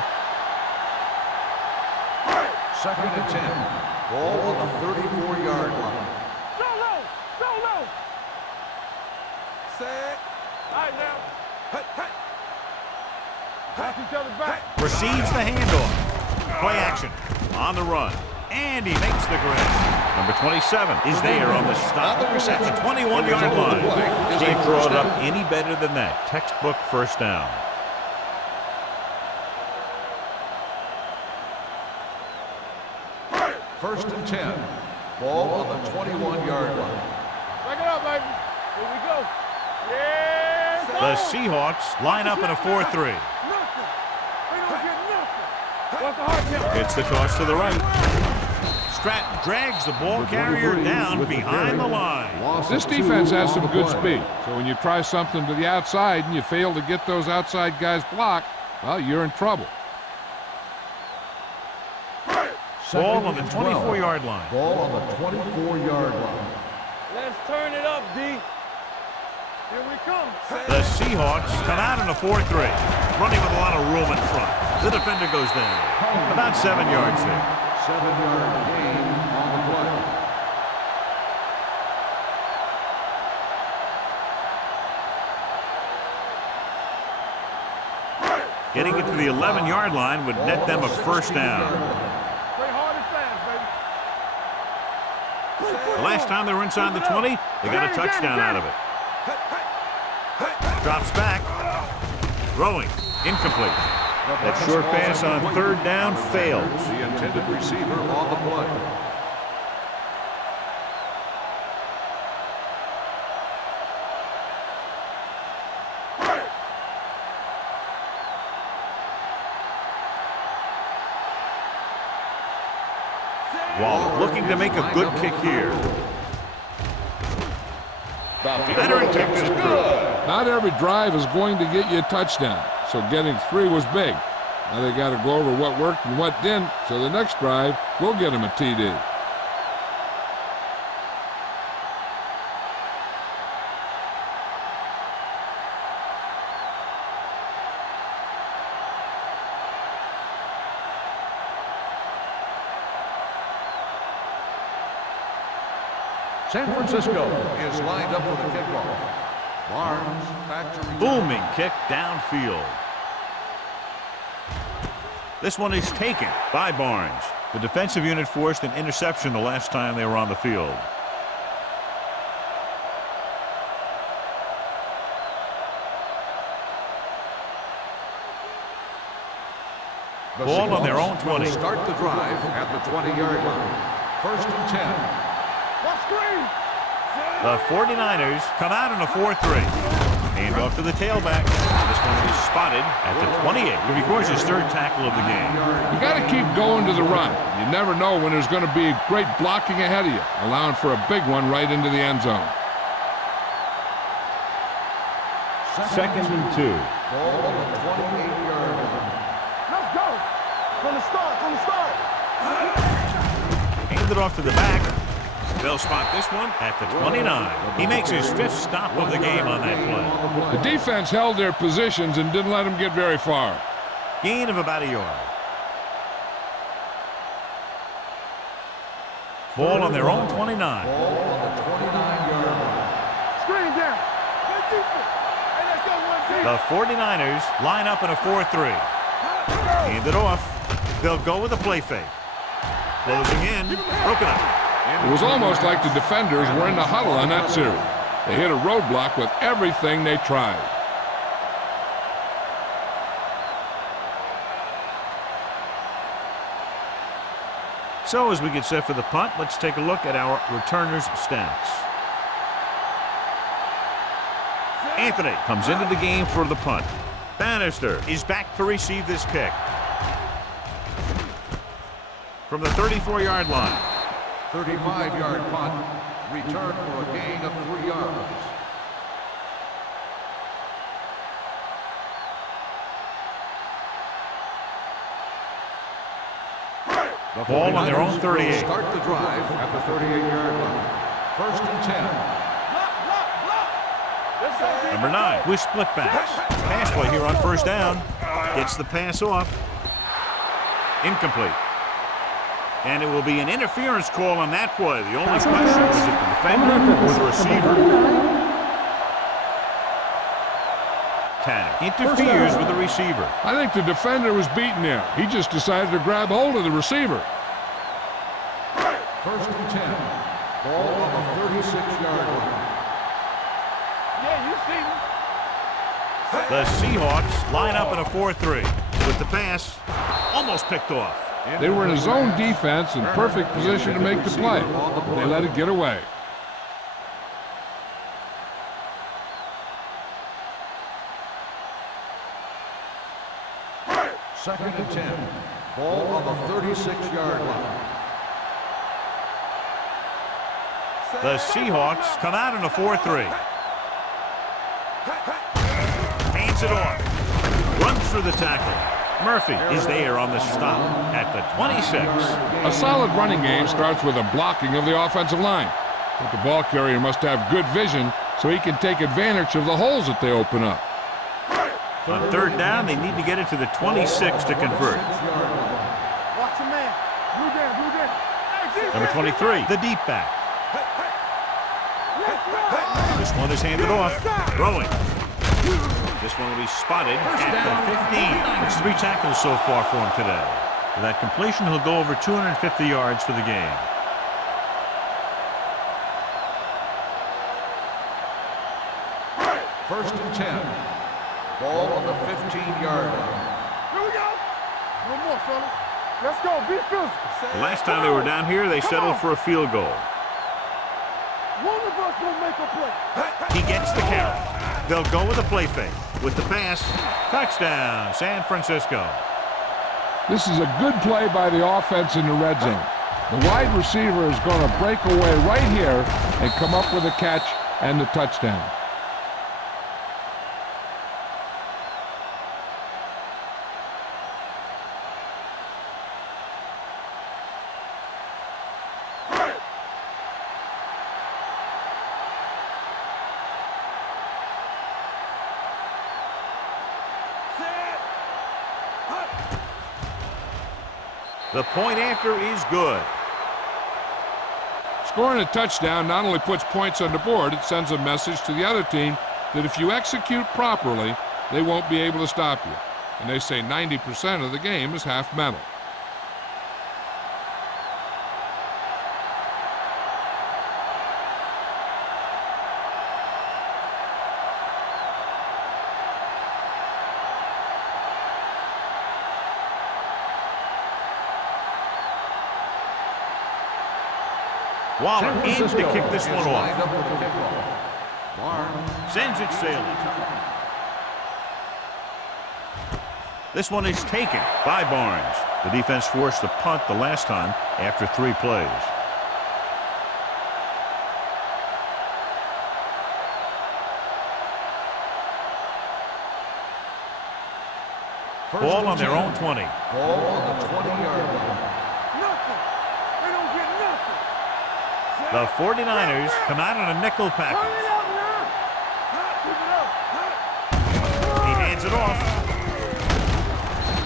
Second and 10. Ball on the 34-yard line. Solo. Solo. Say it. All right, now. Hey. Watch each other back. Receives the handoff. Play action. On the run. And he makes the grab. Number 27 is there on the stop at the 21-yard line. Can't draw it up any better than that. Textbook first down. First and 10. Ball on the 21-yard line. Back it up, baby. Here we go. Yeah. The Seahawks line up in a 4-3. Nothing. We don't get nothing. What's the hard count? It's the toss to the right. Stratton drags the ball carrier down behind the line. This defense has some good speed, so when you try something to the outside and you fail to get those outside guys blocked, well, you're in trouble. Ball on the 24-yard line. Ball on the 24-yard line. Let's turn it up, D. Here we come. The Seahawks come out in a 4-3, running with a lot of room in front. The defender goes down. About 7 yards there. 7-yard gain on the play. Getting it to the 11-yard line would net them a first down. Play hard and fast, baby. The last time they were inside the 20, they got a touchdown out of it. Drops back. Throwing. Incomplete. That short pass on third down fails. The intended receiver on the play. Waller looking to make a good kick here. Veteran kick is good. Not every drive is going to get you a touchdown, so getting 3 was big. Now they got to go over what worked and what didn't, so the next drive will get them a TD. San Francisco is lined up for the kickoff. Barnes back to return. Booming kick downfield. This one is taken by Barnes. The defensive unit forced an interception the last time they were on the field. Ball on their own 20. Start the drive at the 20-yard line. 1st and 10. What screen? The 49ers come out in a 4-3. Hand off to the tailback. This one is spotted at the 28. He records his 3rd tackle of the game. You got to keep going to the run. You never know when there's going to be great blocking ahead of you, allowing for a big one right into the end zone. 2nd and 2. Ball on the 28-yard line. Let's go. From the start, from the start. Hand it off to the back. They'll spot this one at the 29. He makes his 5th stop of the game on that play. The defense held their positions and didn't let them get very far. Gain of about a yard. Ball on their own 29. Ball on the 29-yard line. Screen down. Good defense. Hey, let's go, 1-2. The 49ers line up in a 4-3. Hand it off. They'll go with a play fake. Closing in. Broken up. It was almost like the defenders were in the huddle on that series. They hit a roadblock with everything they tried. So as we get set for the punt, let's take a look at our returners' stats. Anthony comes into the game for the punt. Bannister is back to receive this kick. From the 34-yard line. 35-yard punt. Return for a gain of 3 yards. The ball on their own 38. Start the drive at the 38-yard line. 1st and 10. Block, block, block. Let's go, Number 9 with split backs. Pass play here on 1st down. Gets the pass off. Incomplete. And it will be an interference call on that play. The only question was if the defender or the receiver. Tanner interferes with the receiver. I think the defender was beaten there. He just decided to grab hold of the receiver. 1st and 10. Ball on the 36-yard line. Yeah, you see me. The Seahawks line up in a 4-3. With the pass, almost picked off. They were in a zone defense in perfect position to make the play. They let it get away. Second and 10. Ball on the 36-yard line. The Seahawks come out in a 4-3. Hands it off. Runs through the tackle. Murphy is there on the stop at the 26. A solid running game starts with a blocking of the offensive line. But the ball carrier must have good vision so he can take advantage of the holes that they open up. On 3rd down, they need to get it to the 26 to convert. Watch your man. Blue down, blue down. Hey, Number 23, the deep back. This one is handed off. Throwing. This one will be spotted at the 15. It's 3 tackles so far for him today. With that completion, he'll go over 250 yards for the game. First and 10. Ball on the 15-yard line. Here we go. One more, fella. Let's go. Be physical. The last time they were down here, they settled for a field goal. One of us will make a play. He gets the carry. They'll go with a play fake. With the pass, touchdown, San Francisco. This is a good play by the offense in the red zone. The wide receiver is going to break away right here and come up with a catch and the touchdown. The point after is good. Scoring a touchdown not only puts points on the board, it sends a message to the other team that if you execute properly, they won't be able to stop you. And they say 90% of the game is half mental. Waller in to kick this one off. Lined up for the kickoff. Barnes. Sends it sailing. This one is taken by Barnes. The defense forced the punt the last time after 3 plays. Ball on their own 20. Ball on the 20-yard line. Nothing. They don't get nothing. The 49ers come out in a nickel Turn package. it up now. Keep it up. He hands it off.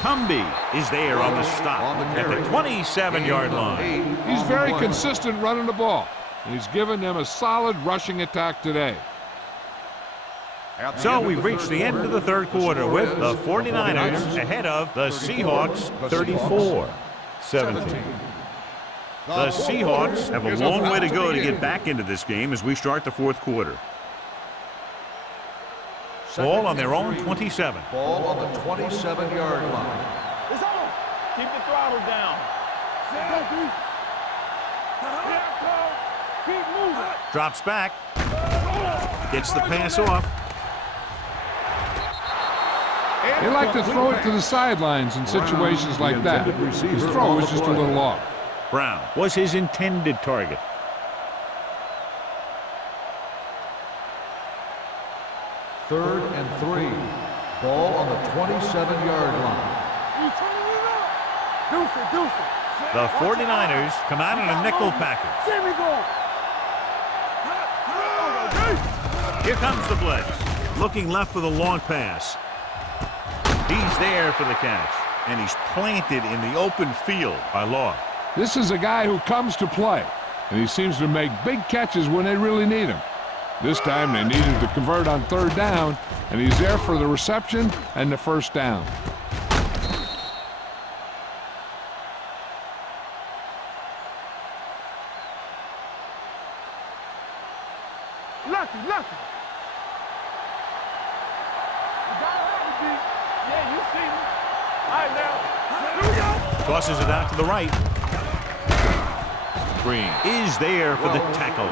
Humby is there on the stop at the 27-yard line. He's very consistent running the ball, and he's given them a solid rushing attack today. So we've reached the end of the third quarter with the 49ers ahead of the Seahawks 34-17. The Seahawks have a long way to go to get back into this game as we start the fourth quarter. Ball on their own 27. Ball on the 27-yard line. It's on. Keep the throttle down. Keep moving. Drops back. Gets the pass off. They like to throw it to the sidelines in situations like that. His throw is just a little off. Brown was his intended target. Third and 3. Ball on the 27-yard line. You turning it up. Deuce it, deuce it. The 49ers come out in a nickel package. There we go. Here comes the blitz. Looking left for the long pass. He's there for the catch. And he's planted in the open field by Law. This is a guy who comes to play, and he seems to make big catches when they really need him. This time they needed to convert on third down, and he's there for the reception and the first down. Lucky. Yeah, you see me. All right, now. Here we go. Tosses it out to the right. Green is there for the tackle.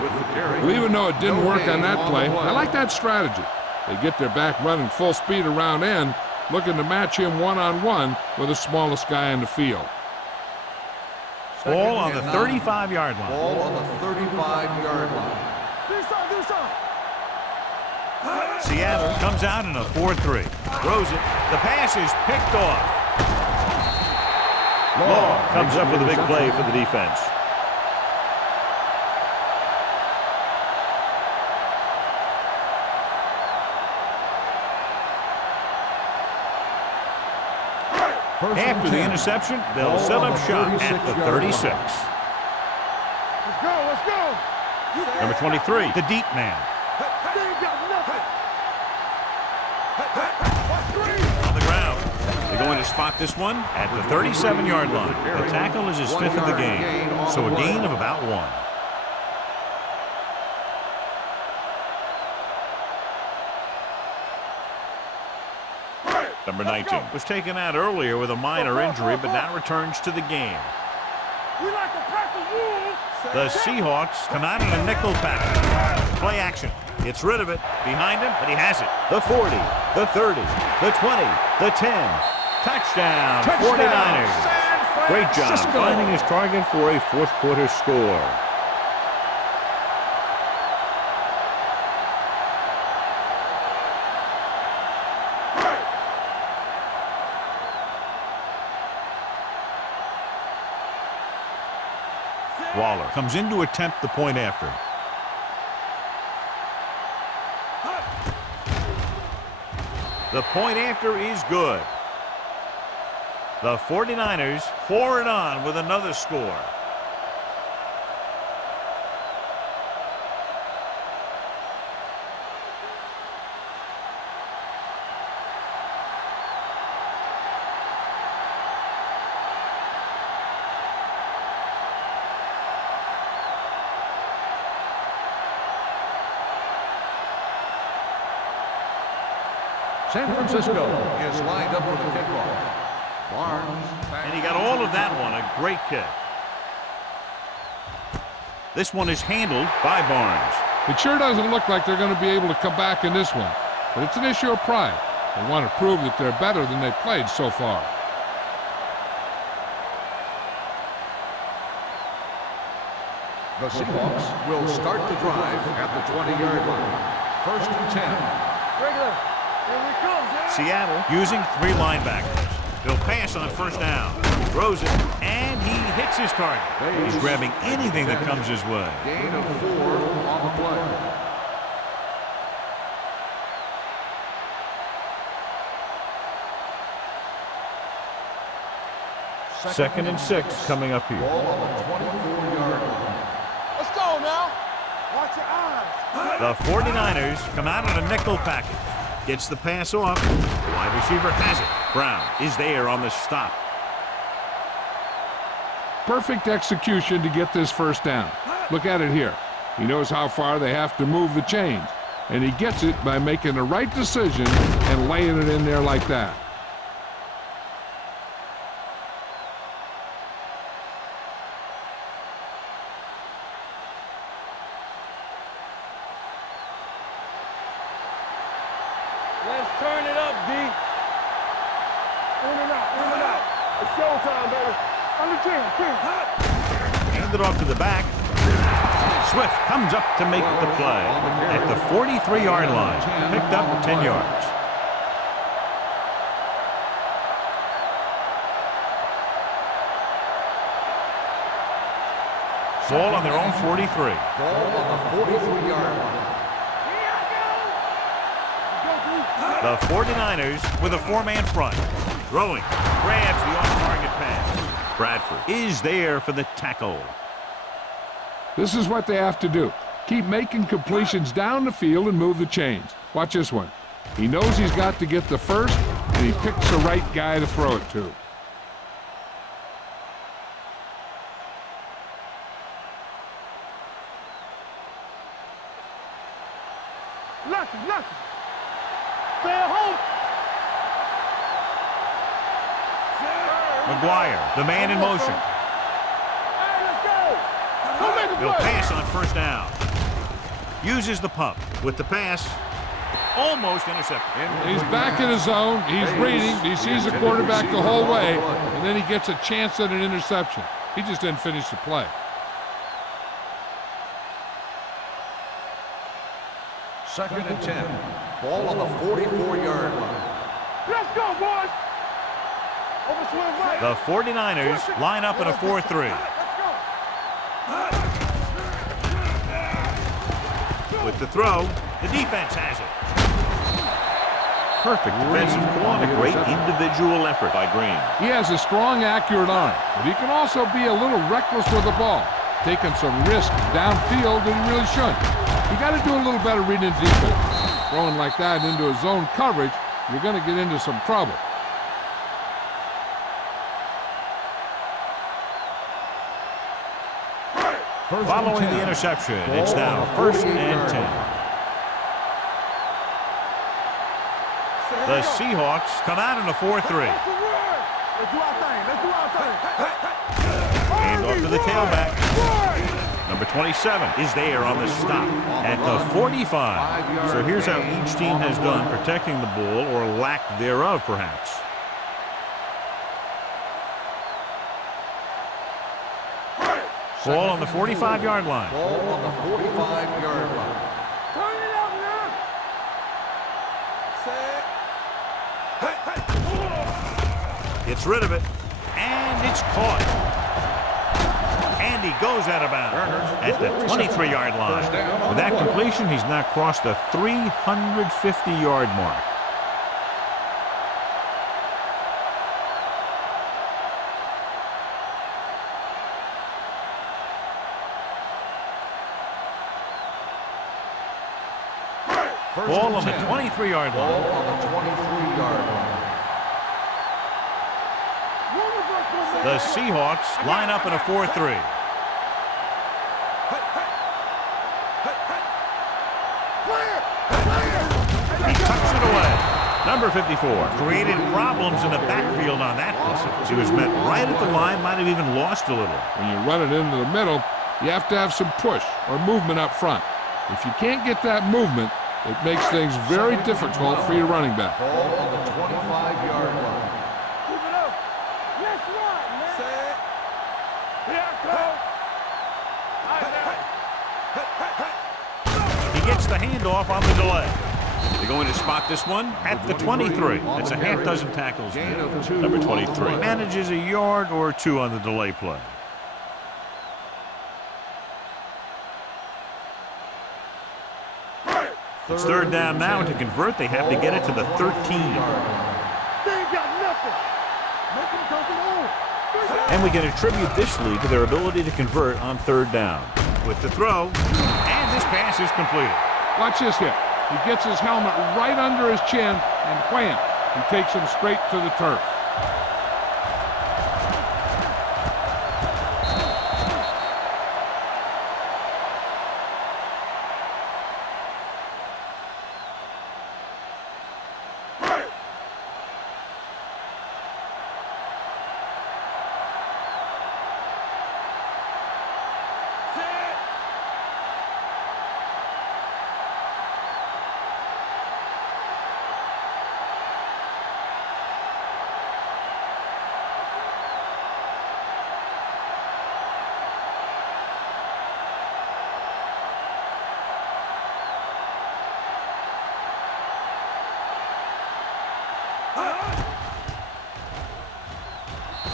Well, even though it didn't work on that play, I like that strategy. They get their back running full speed around end, looking to match him one-on-one with the smallest guy in the field. Ball on the 35-yard line. Ball on the 35-yard line. Do something. Seattle comes out in a 4-3. Throws it. The pass is picked off. Law comes up with a big play for the defense. After the interception, they'll set up shop at the 36. Let's go. Number 23, the deep man. They ain't got nothing. On the ground. They're going to spot this one at the 37-yard line. The tackle is his 5th of the game, so a gain of about 1. Number 19 was taken out earlier with a minor injury, but now returns to the game. We like to practice rules. The Seahawks come out in a nickel package. Play action. Gets rid of it. Behind him, but he has it. The 40, the 30, the 20, the 10. Touchdown, 49ers. Great job finding his target for a fourth quarter score. Waller comes in to attempt the point after. The point after is good. The 49ers pour it on with another score. San Francisco is lined up for the kickoff. Barnes. And he got all of that one. A great kick. This one is handled by Barnes. It sure doesn't look like they're going to be able to come back in this one, but it's an issue of pride. They want to prove that they're better than they've played so far. The Seahawks will start the drive at the 20-yard line. 1st and 10. Regular. Here we come, Zach. Seattle using 3 linebackers. He'll pass on 1st down. Throws it, and he hits his target. He's grabbing anything that comes his way. Gain of 4 on the play. Second and 6 coming up here. Ball on the 24-yard line. Let's go now. Watch your eyes. The 49ers come out in a nickel package. Gets the pass off. The wide receiver has it. Brown is there on the stop. Perfect execution to get this 1st down. Look at it here. He knows how far they have to move the chains, and he gets it by making the right decision and laying it in there like that. Let's turn it up, D. In and out, in and out. It's showtime, baby. On the 10. Hand it off to the back. Swift comes up to make the play at the 43-yard line. Picked up 10 yards. Ball on their own 43. Ball on the 43-yard line. The 49ers with a 4-man front. Throwing. Grabs the off-target pass. Bradford is there for the tackle. This is what they have to do. Keep making completions down the field and move the chains. Watch this one. He knows he's got to get the first, and he picks the right guy to throw it to. Lucky. Stay at home. McGuire, the man in motion. Hey, let's go. Don't make a He'll play. pass on 1st down. Uses the pump with the pass. Almost intercepted. He's back in his zone. He's reading. He sees the quarterback the whole way, and then he gets a chance at an interception. He just didn't finish the play. Second and 10. Ball on the 44-yard line. Let's go, boys. Overswing right. The 49ers line up in a 4-3. Let's go. With the throw, the defense has it. Perfect defensive call and a great individual effort by Green. He has a strong, accurate arm, but he can also be a little reckless with the ball, taking some risks downfield that he really shouldn't. You got to do a little better reading defense. Throwing like that into a zone coverage, you're going to get into some trouble. Following the interception, it's now 1st and 10. The Seahawks come out in a 4-3. Let's do our thing. Hand off to the tailback. Number 27 is there on the stop at the 45. So here's how each team has done protecting the ball, or lack thereof, perhaps. Ball on the 45-yard line. Ball on the 45-yard line. Turn it up now. Set. Gets rid of it, and it's caught. And he goes out of bounds at the 23-yard line. With that completion, he's now crossed the 350-yard mark. Ball on the 23-yard Ball line. on the 23-yard line. The Seahawks line up in a 4-3. He tucks it away. Number 54 created problems in the backfield on that play. She was met right at the line, might have even lost a little. When you run it into the middle, you have to have some push or movement up front. If you can't get that movement, it makes things very difficult for your running back. Ball on the 25-yard line. Keep it up. Next one, man. Set. Here I come. He gets the handoff on the delay. They're going to spot this one at the 23. That's a half dozen tackles Gain now. of 2 Number on the 23 play. manages a yard or 2 on the delay play. It's third down now, and to convert, they have to get it to the 13. They ain't got nothing. Make them take it on. And we can attribute this lead to their ability to convert on third down. With the throw, and this pass is completed. Watch this hit. He gets his helmet right under his chin, and wham, he takes him straight to the turf.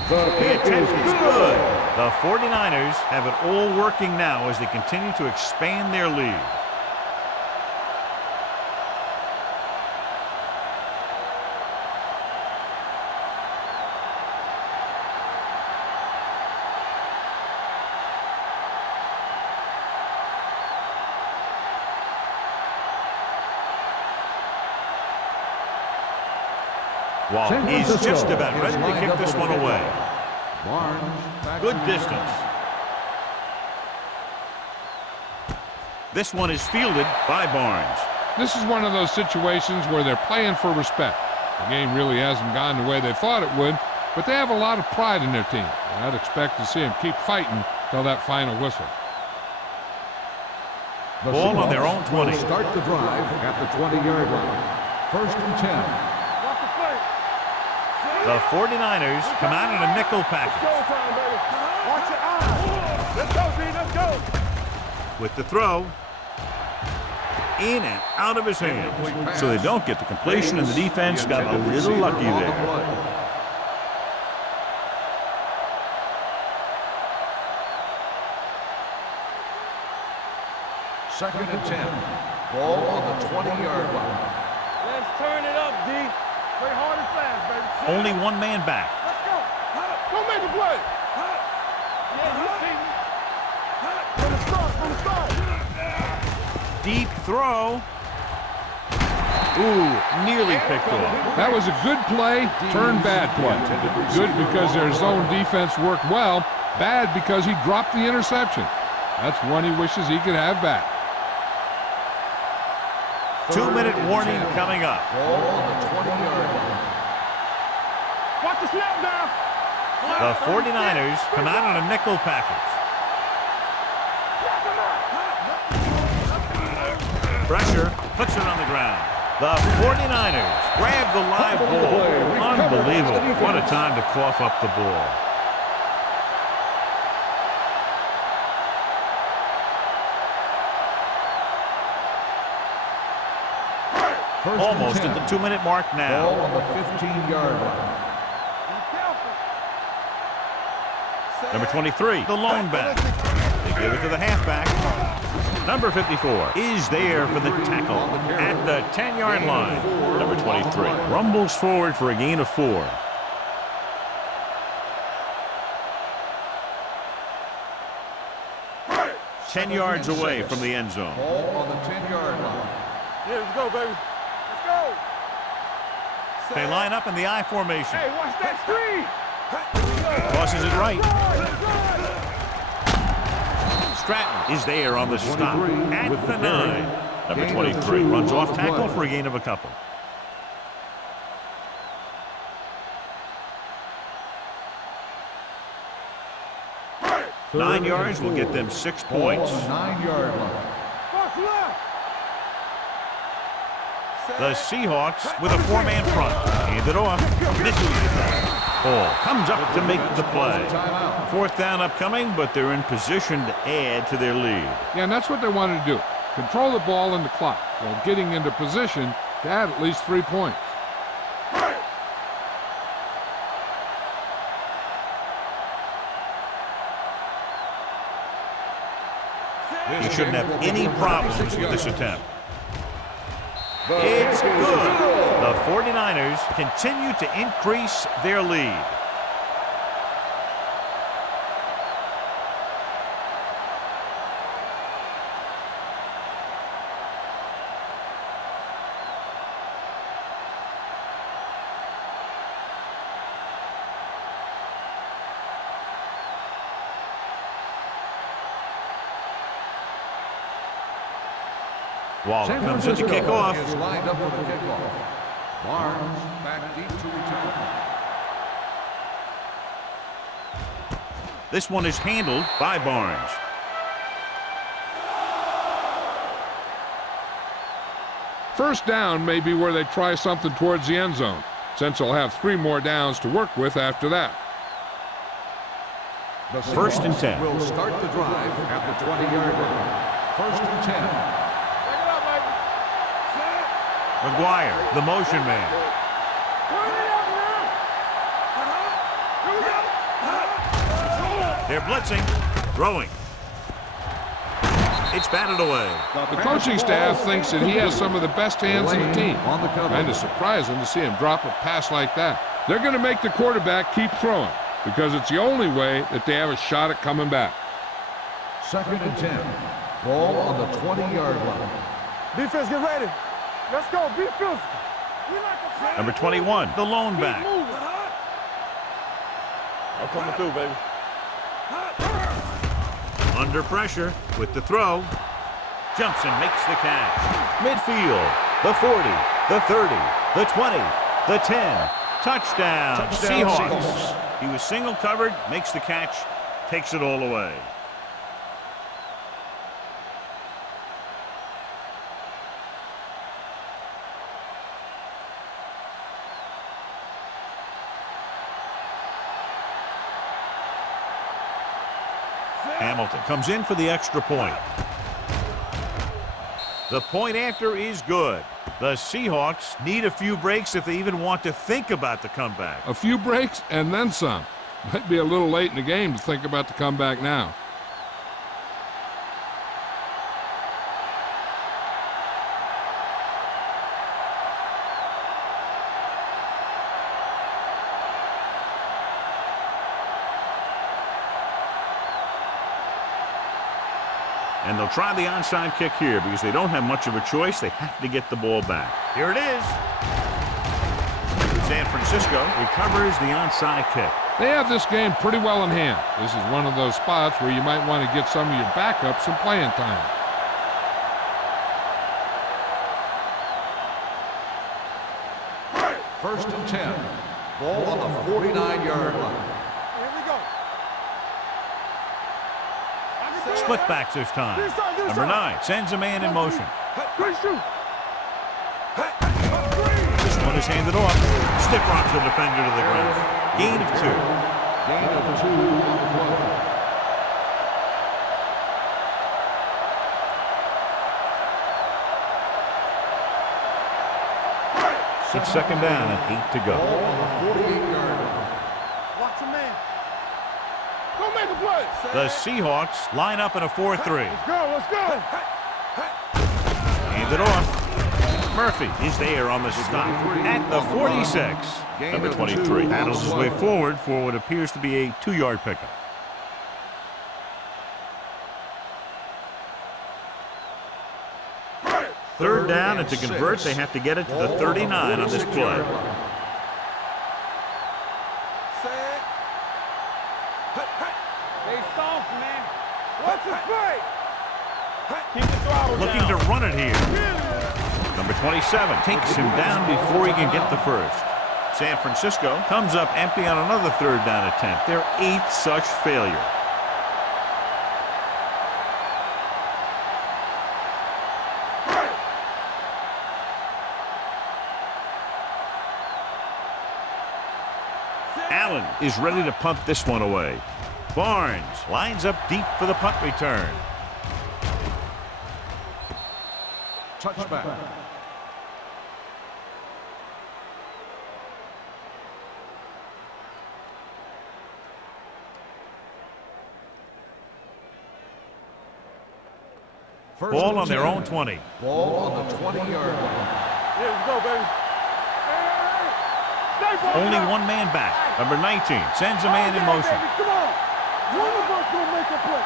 The attempt is good. The 49ers have it all working now as they continue to expand their lead. Waller San is Francisco just about is ready to lined kick up this for one the away. Barnes back Good to distance. This one is fielded by Barnes. This is one of those situations where they're playing for respect. The game really hasn't gone the way they thought it would, but they have a lot of pride in their team. And I'd expect to see them keep fighting till that final whistle. The Ball on their own Seahawks will 20. Start the drive at the 20-yard line. First and 10. Watch the play. The 49ers come out in a nickel package. Showtime, baby. Watch your eyes. Let's go, B. Let's go. With the throw, in and out of his hands. So they don't get the completion, and the defense got a little lucky there. Second and 10. Ball on the 20-yard line. Let's turn it up, D. Play hard and fast, baby. Only one man back. Let's go. Go make a play. Yeah, you see me. From the start, from the start. Deep throw. Ooh, nearly picked off. That was a good play, turned bad play. Good because their zone defense worked well, bad because he dropped the interception. That's one he wishes he could have back. 2-minute warning coming up. Ball on the 20-yard line. Watch the snap now. The 49ers come out in a nickel package. Pressure, puts it on the ground. The 49ers grab the live ball. Unbelievable. What a time to cough up the ball. First Almost and at 10. the 2-minute mark Ball now. on the 15-yard line. Number 23, the lone back. They give it to the halfback. Number 54 is there for the tackle at the 10-yard line. Number 23 rumbles forward for a gain of 4. Ten yards away from the end zone. Ball on the 10-yard line. Yeah, let's go, baby. Let's go. They line up in the I formation. Hey, watch that screen. Tosses it right. Stratton is there on the stop at the 9. Number 23 runs off tackle for a gain of a couple. 9 yards will get them 6 points. Ball on the 9-yard line. Box left. The Seahawks with a 4-man front. Hand it off. Misses. Ball comes up to make the play. Timeout. 4th down upcoming, but they're in position to add to their lead. Yeah, and that's what they wanted to do. Control the ball and the clock while getting into position to add at least 3 points. He shouldn't have any problems with this attempt. It's good. The 49ers continue to increase their lead. Waller comes in to kick off. Is lined up for the kickoff. Barnes back deep to return. This one is handled by Barnes. First down may be where they try something towards the end zone, since they'll have 3 more downs to work with after that. The 1st and 10. will start the drive at the 20-yard line. 1st and 10. McGuire, the motion man. They're blitzing, throwing. It's batted away. The coaching staff thinks that he has some of the best hands in the team. On the cover. Kind of surprising to see him drop a pass like that. They're going to make the quarterback keep throwing because it's the only way that they have a shot at coming back. 2nd and 10. Ball on the 20-yard line. Defense, get ready. Let's go. Be physical. Number 21, the lone back. I'm coming through, baby. Under pressure with the throw. Jumps and makes the catch. Midfield, the 40, the 30, the 20, the 10. Touchdown, Seahawks. He was single covered, makes the catch, takes it all away. Hamilton comes in for the extra point. The point after is good. The Seahawks need a few breaks if they even want to think about the comeback. A few breaks and then some. Might be a little late in the game to think about the comeback now. And they'll try the onside kick here because they don't have much of a choice. They have to get the ball back. Here it is. San Francisco recovers the onside kick. They have this game pretty well in hand. This is one of those spots where you might want to get some of your backups some playing time. First and 10. Ball on the 49-yard line. Here we go. Split backs this time. Number 9 sends a man in motion. Great shoot. This one is handed off. Stiff rocks the defender to the ground. Gain of 2. Gain of 2 on the play. It's 2nd down and 8 to go. Ball on the 48-yard line. Watch a man. Go make a play. The Seahawks line up in a 4-3. Let's go. Let's go. Hand it off. Murphy is there on the stop at the 46. Number 23 battles his way forward for what appears to be a 2-yard pickup. Third down, and to convert, they have to get it to the 39 on this play. Stay soft, man. Watch the play. Keep the throttle Looking down. to run it here. Number 27 takes him down before he can get the first. San Francisco comes up empty on another 3rd down attempt. Their 8th such failure. Allen is ready to punt this one away. Barnes lines up deep for the punt return. Touchback. Ball on their own 20. Ball on the 20-yard line. Yeah, let's go, baby. Only one man back. Number 19 sends a man in motion. Come on. One of us will make a play.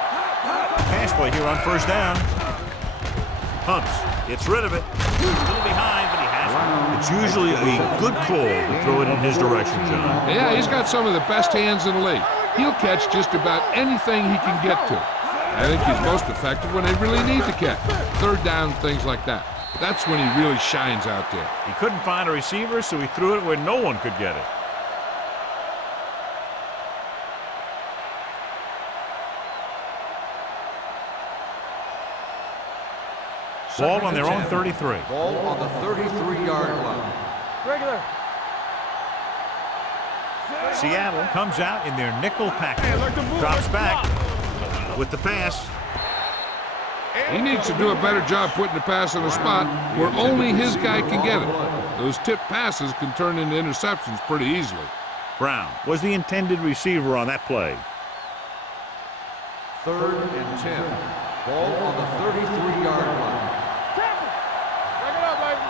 Pass play here on first down. Hunts gets rid of it. A little behind, but he has it. It's usually a good call to throw it in his direction, John. Yeah, he's got some of the best hands in the league. He'll catch just about anything he can get to. I think he's most effective when they really need to catch. Third down, things like that. That's when he really shines out there. He couldn't find a receiver, so he threw it where no one could get it. Ball on their own 33. Ball on the 33-yard line. Regular. Seattle comes out in their nickel package. Drops back with the pass. He needs to do a better job putting the pass in a spot where only his guy can get it. Those tip passes can turn into interceptions pretty easily. Brown was the intended receiver on that play. 3rd and 10. Ball on the 33-yard line. Break it up, baby.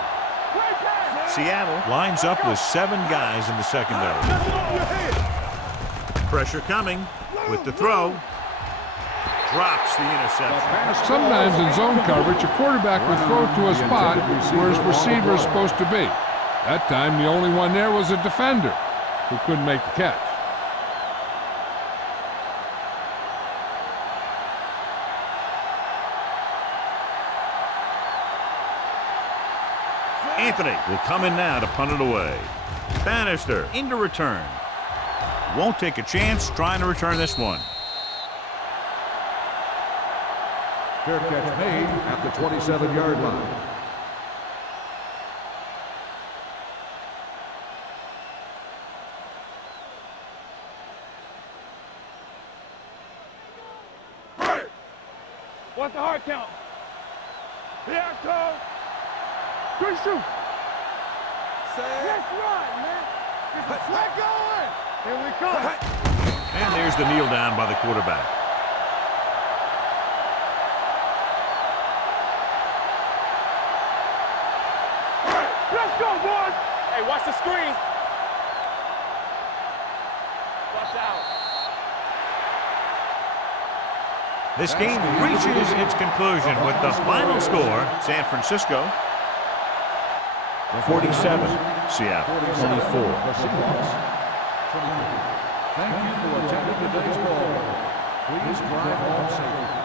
Play pass. Seattle lines up with 7 guys in the secondary. Just off your head. Pressure coming with the throw. Drops the interception. Sometimes in zone coverage, a quarterback will throw to a spot where his receiver is supposed to be. That time, the only one there was a defender who couldn't make the catch. Anthony will come in now to punt it away. Bannister into return. Won't take a chance trying to return this one. Fair catch made at the 27-yard line. What's the hard count? Here I come. Good shoot. Let's run, man. Let go. Here we come. And there's the kneel down by the quarterback. Let's go, boys. Hey, watch the screen. Watch out. This game reaches its conclusion with the final score, San Francisco 47, Seattle 24. The Seahawks 24. Thank you for attending today's ball. Please drive home safely.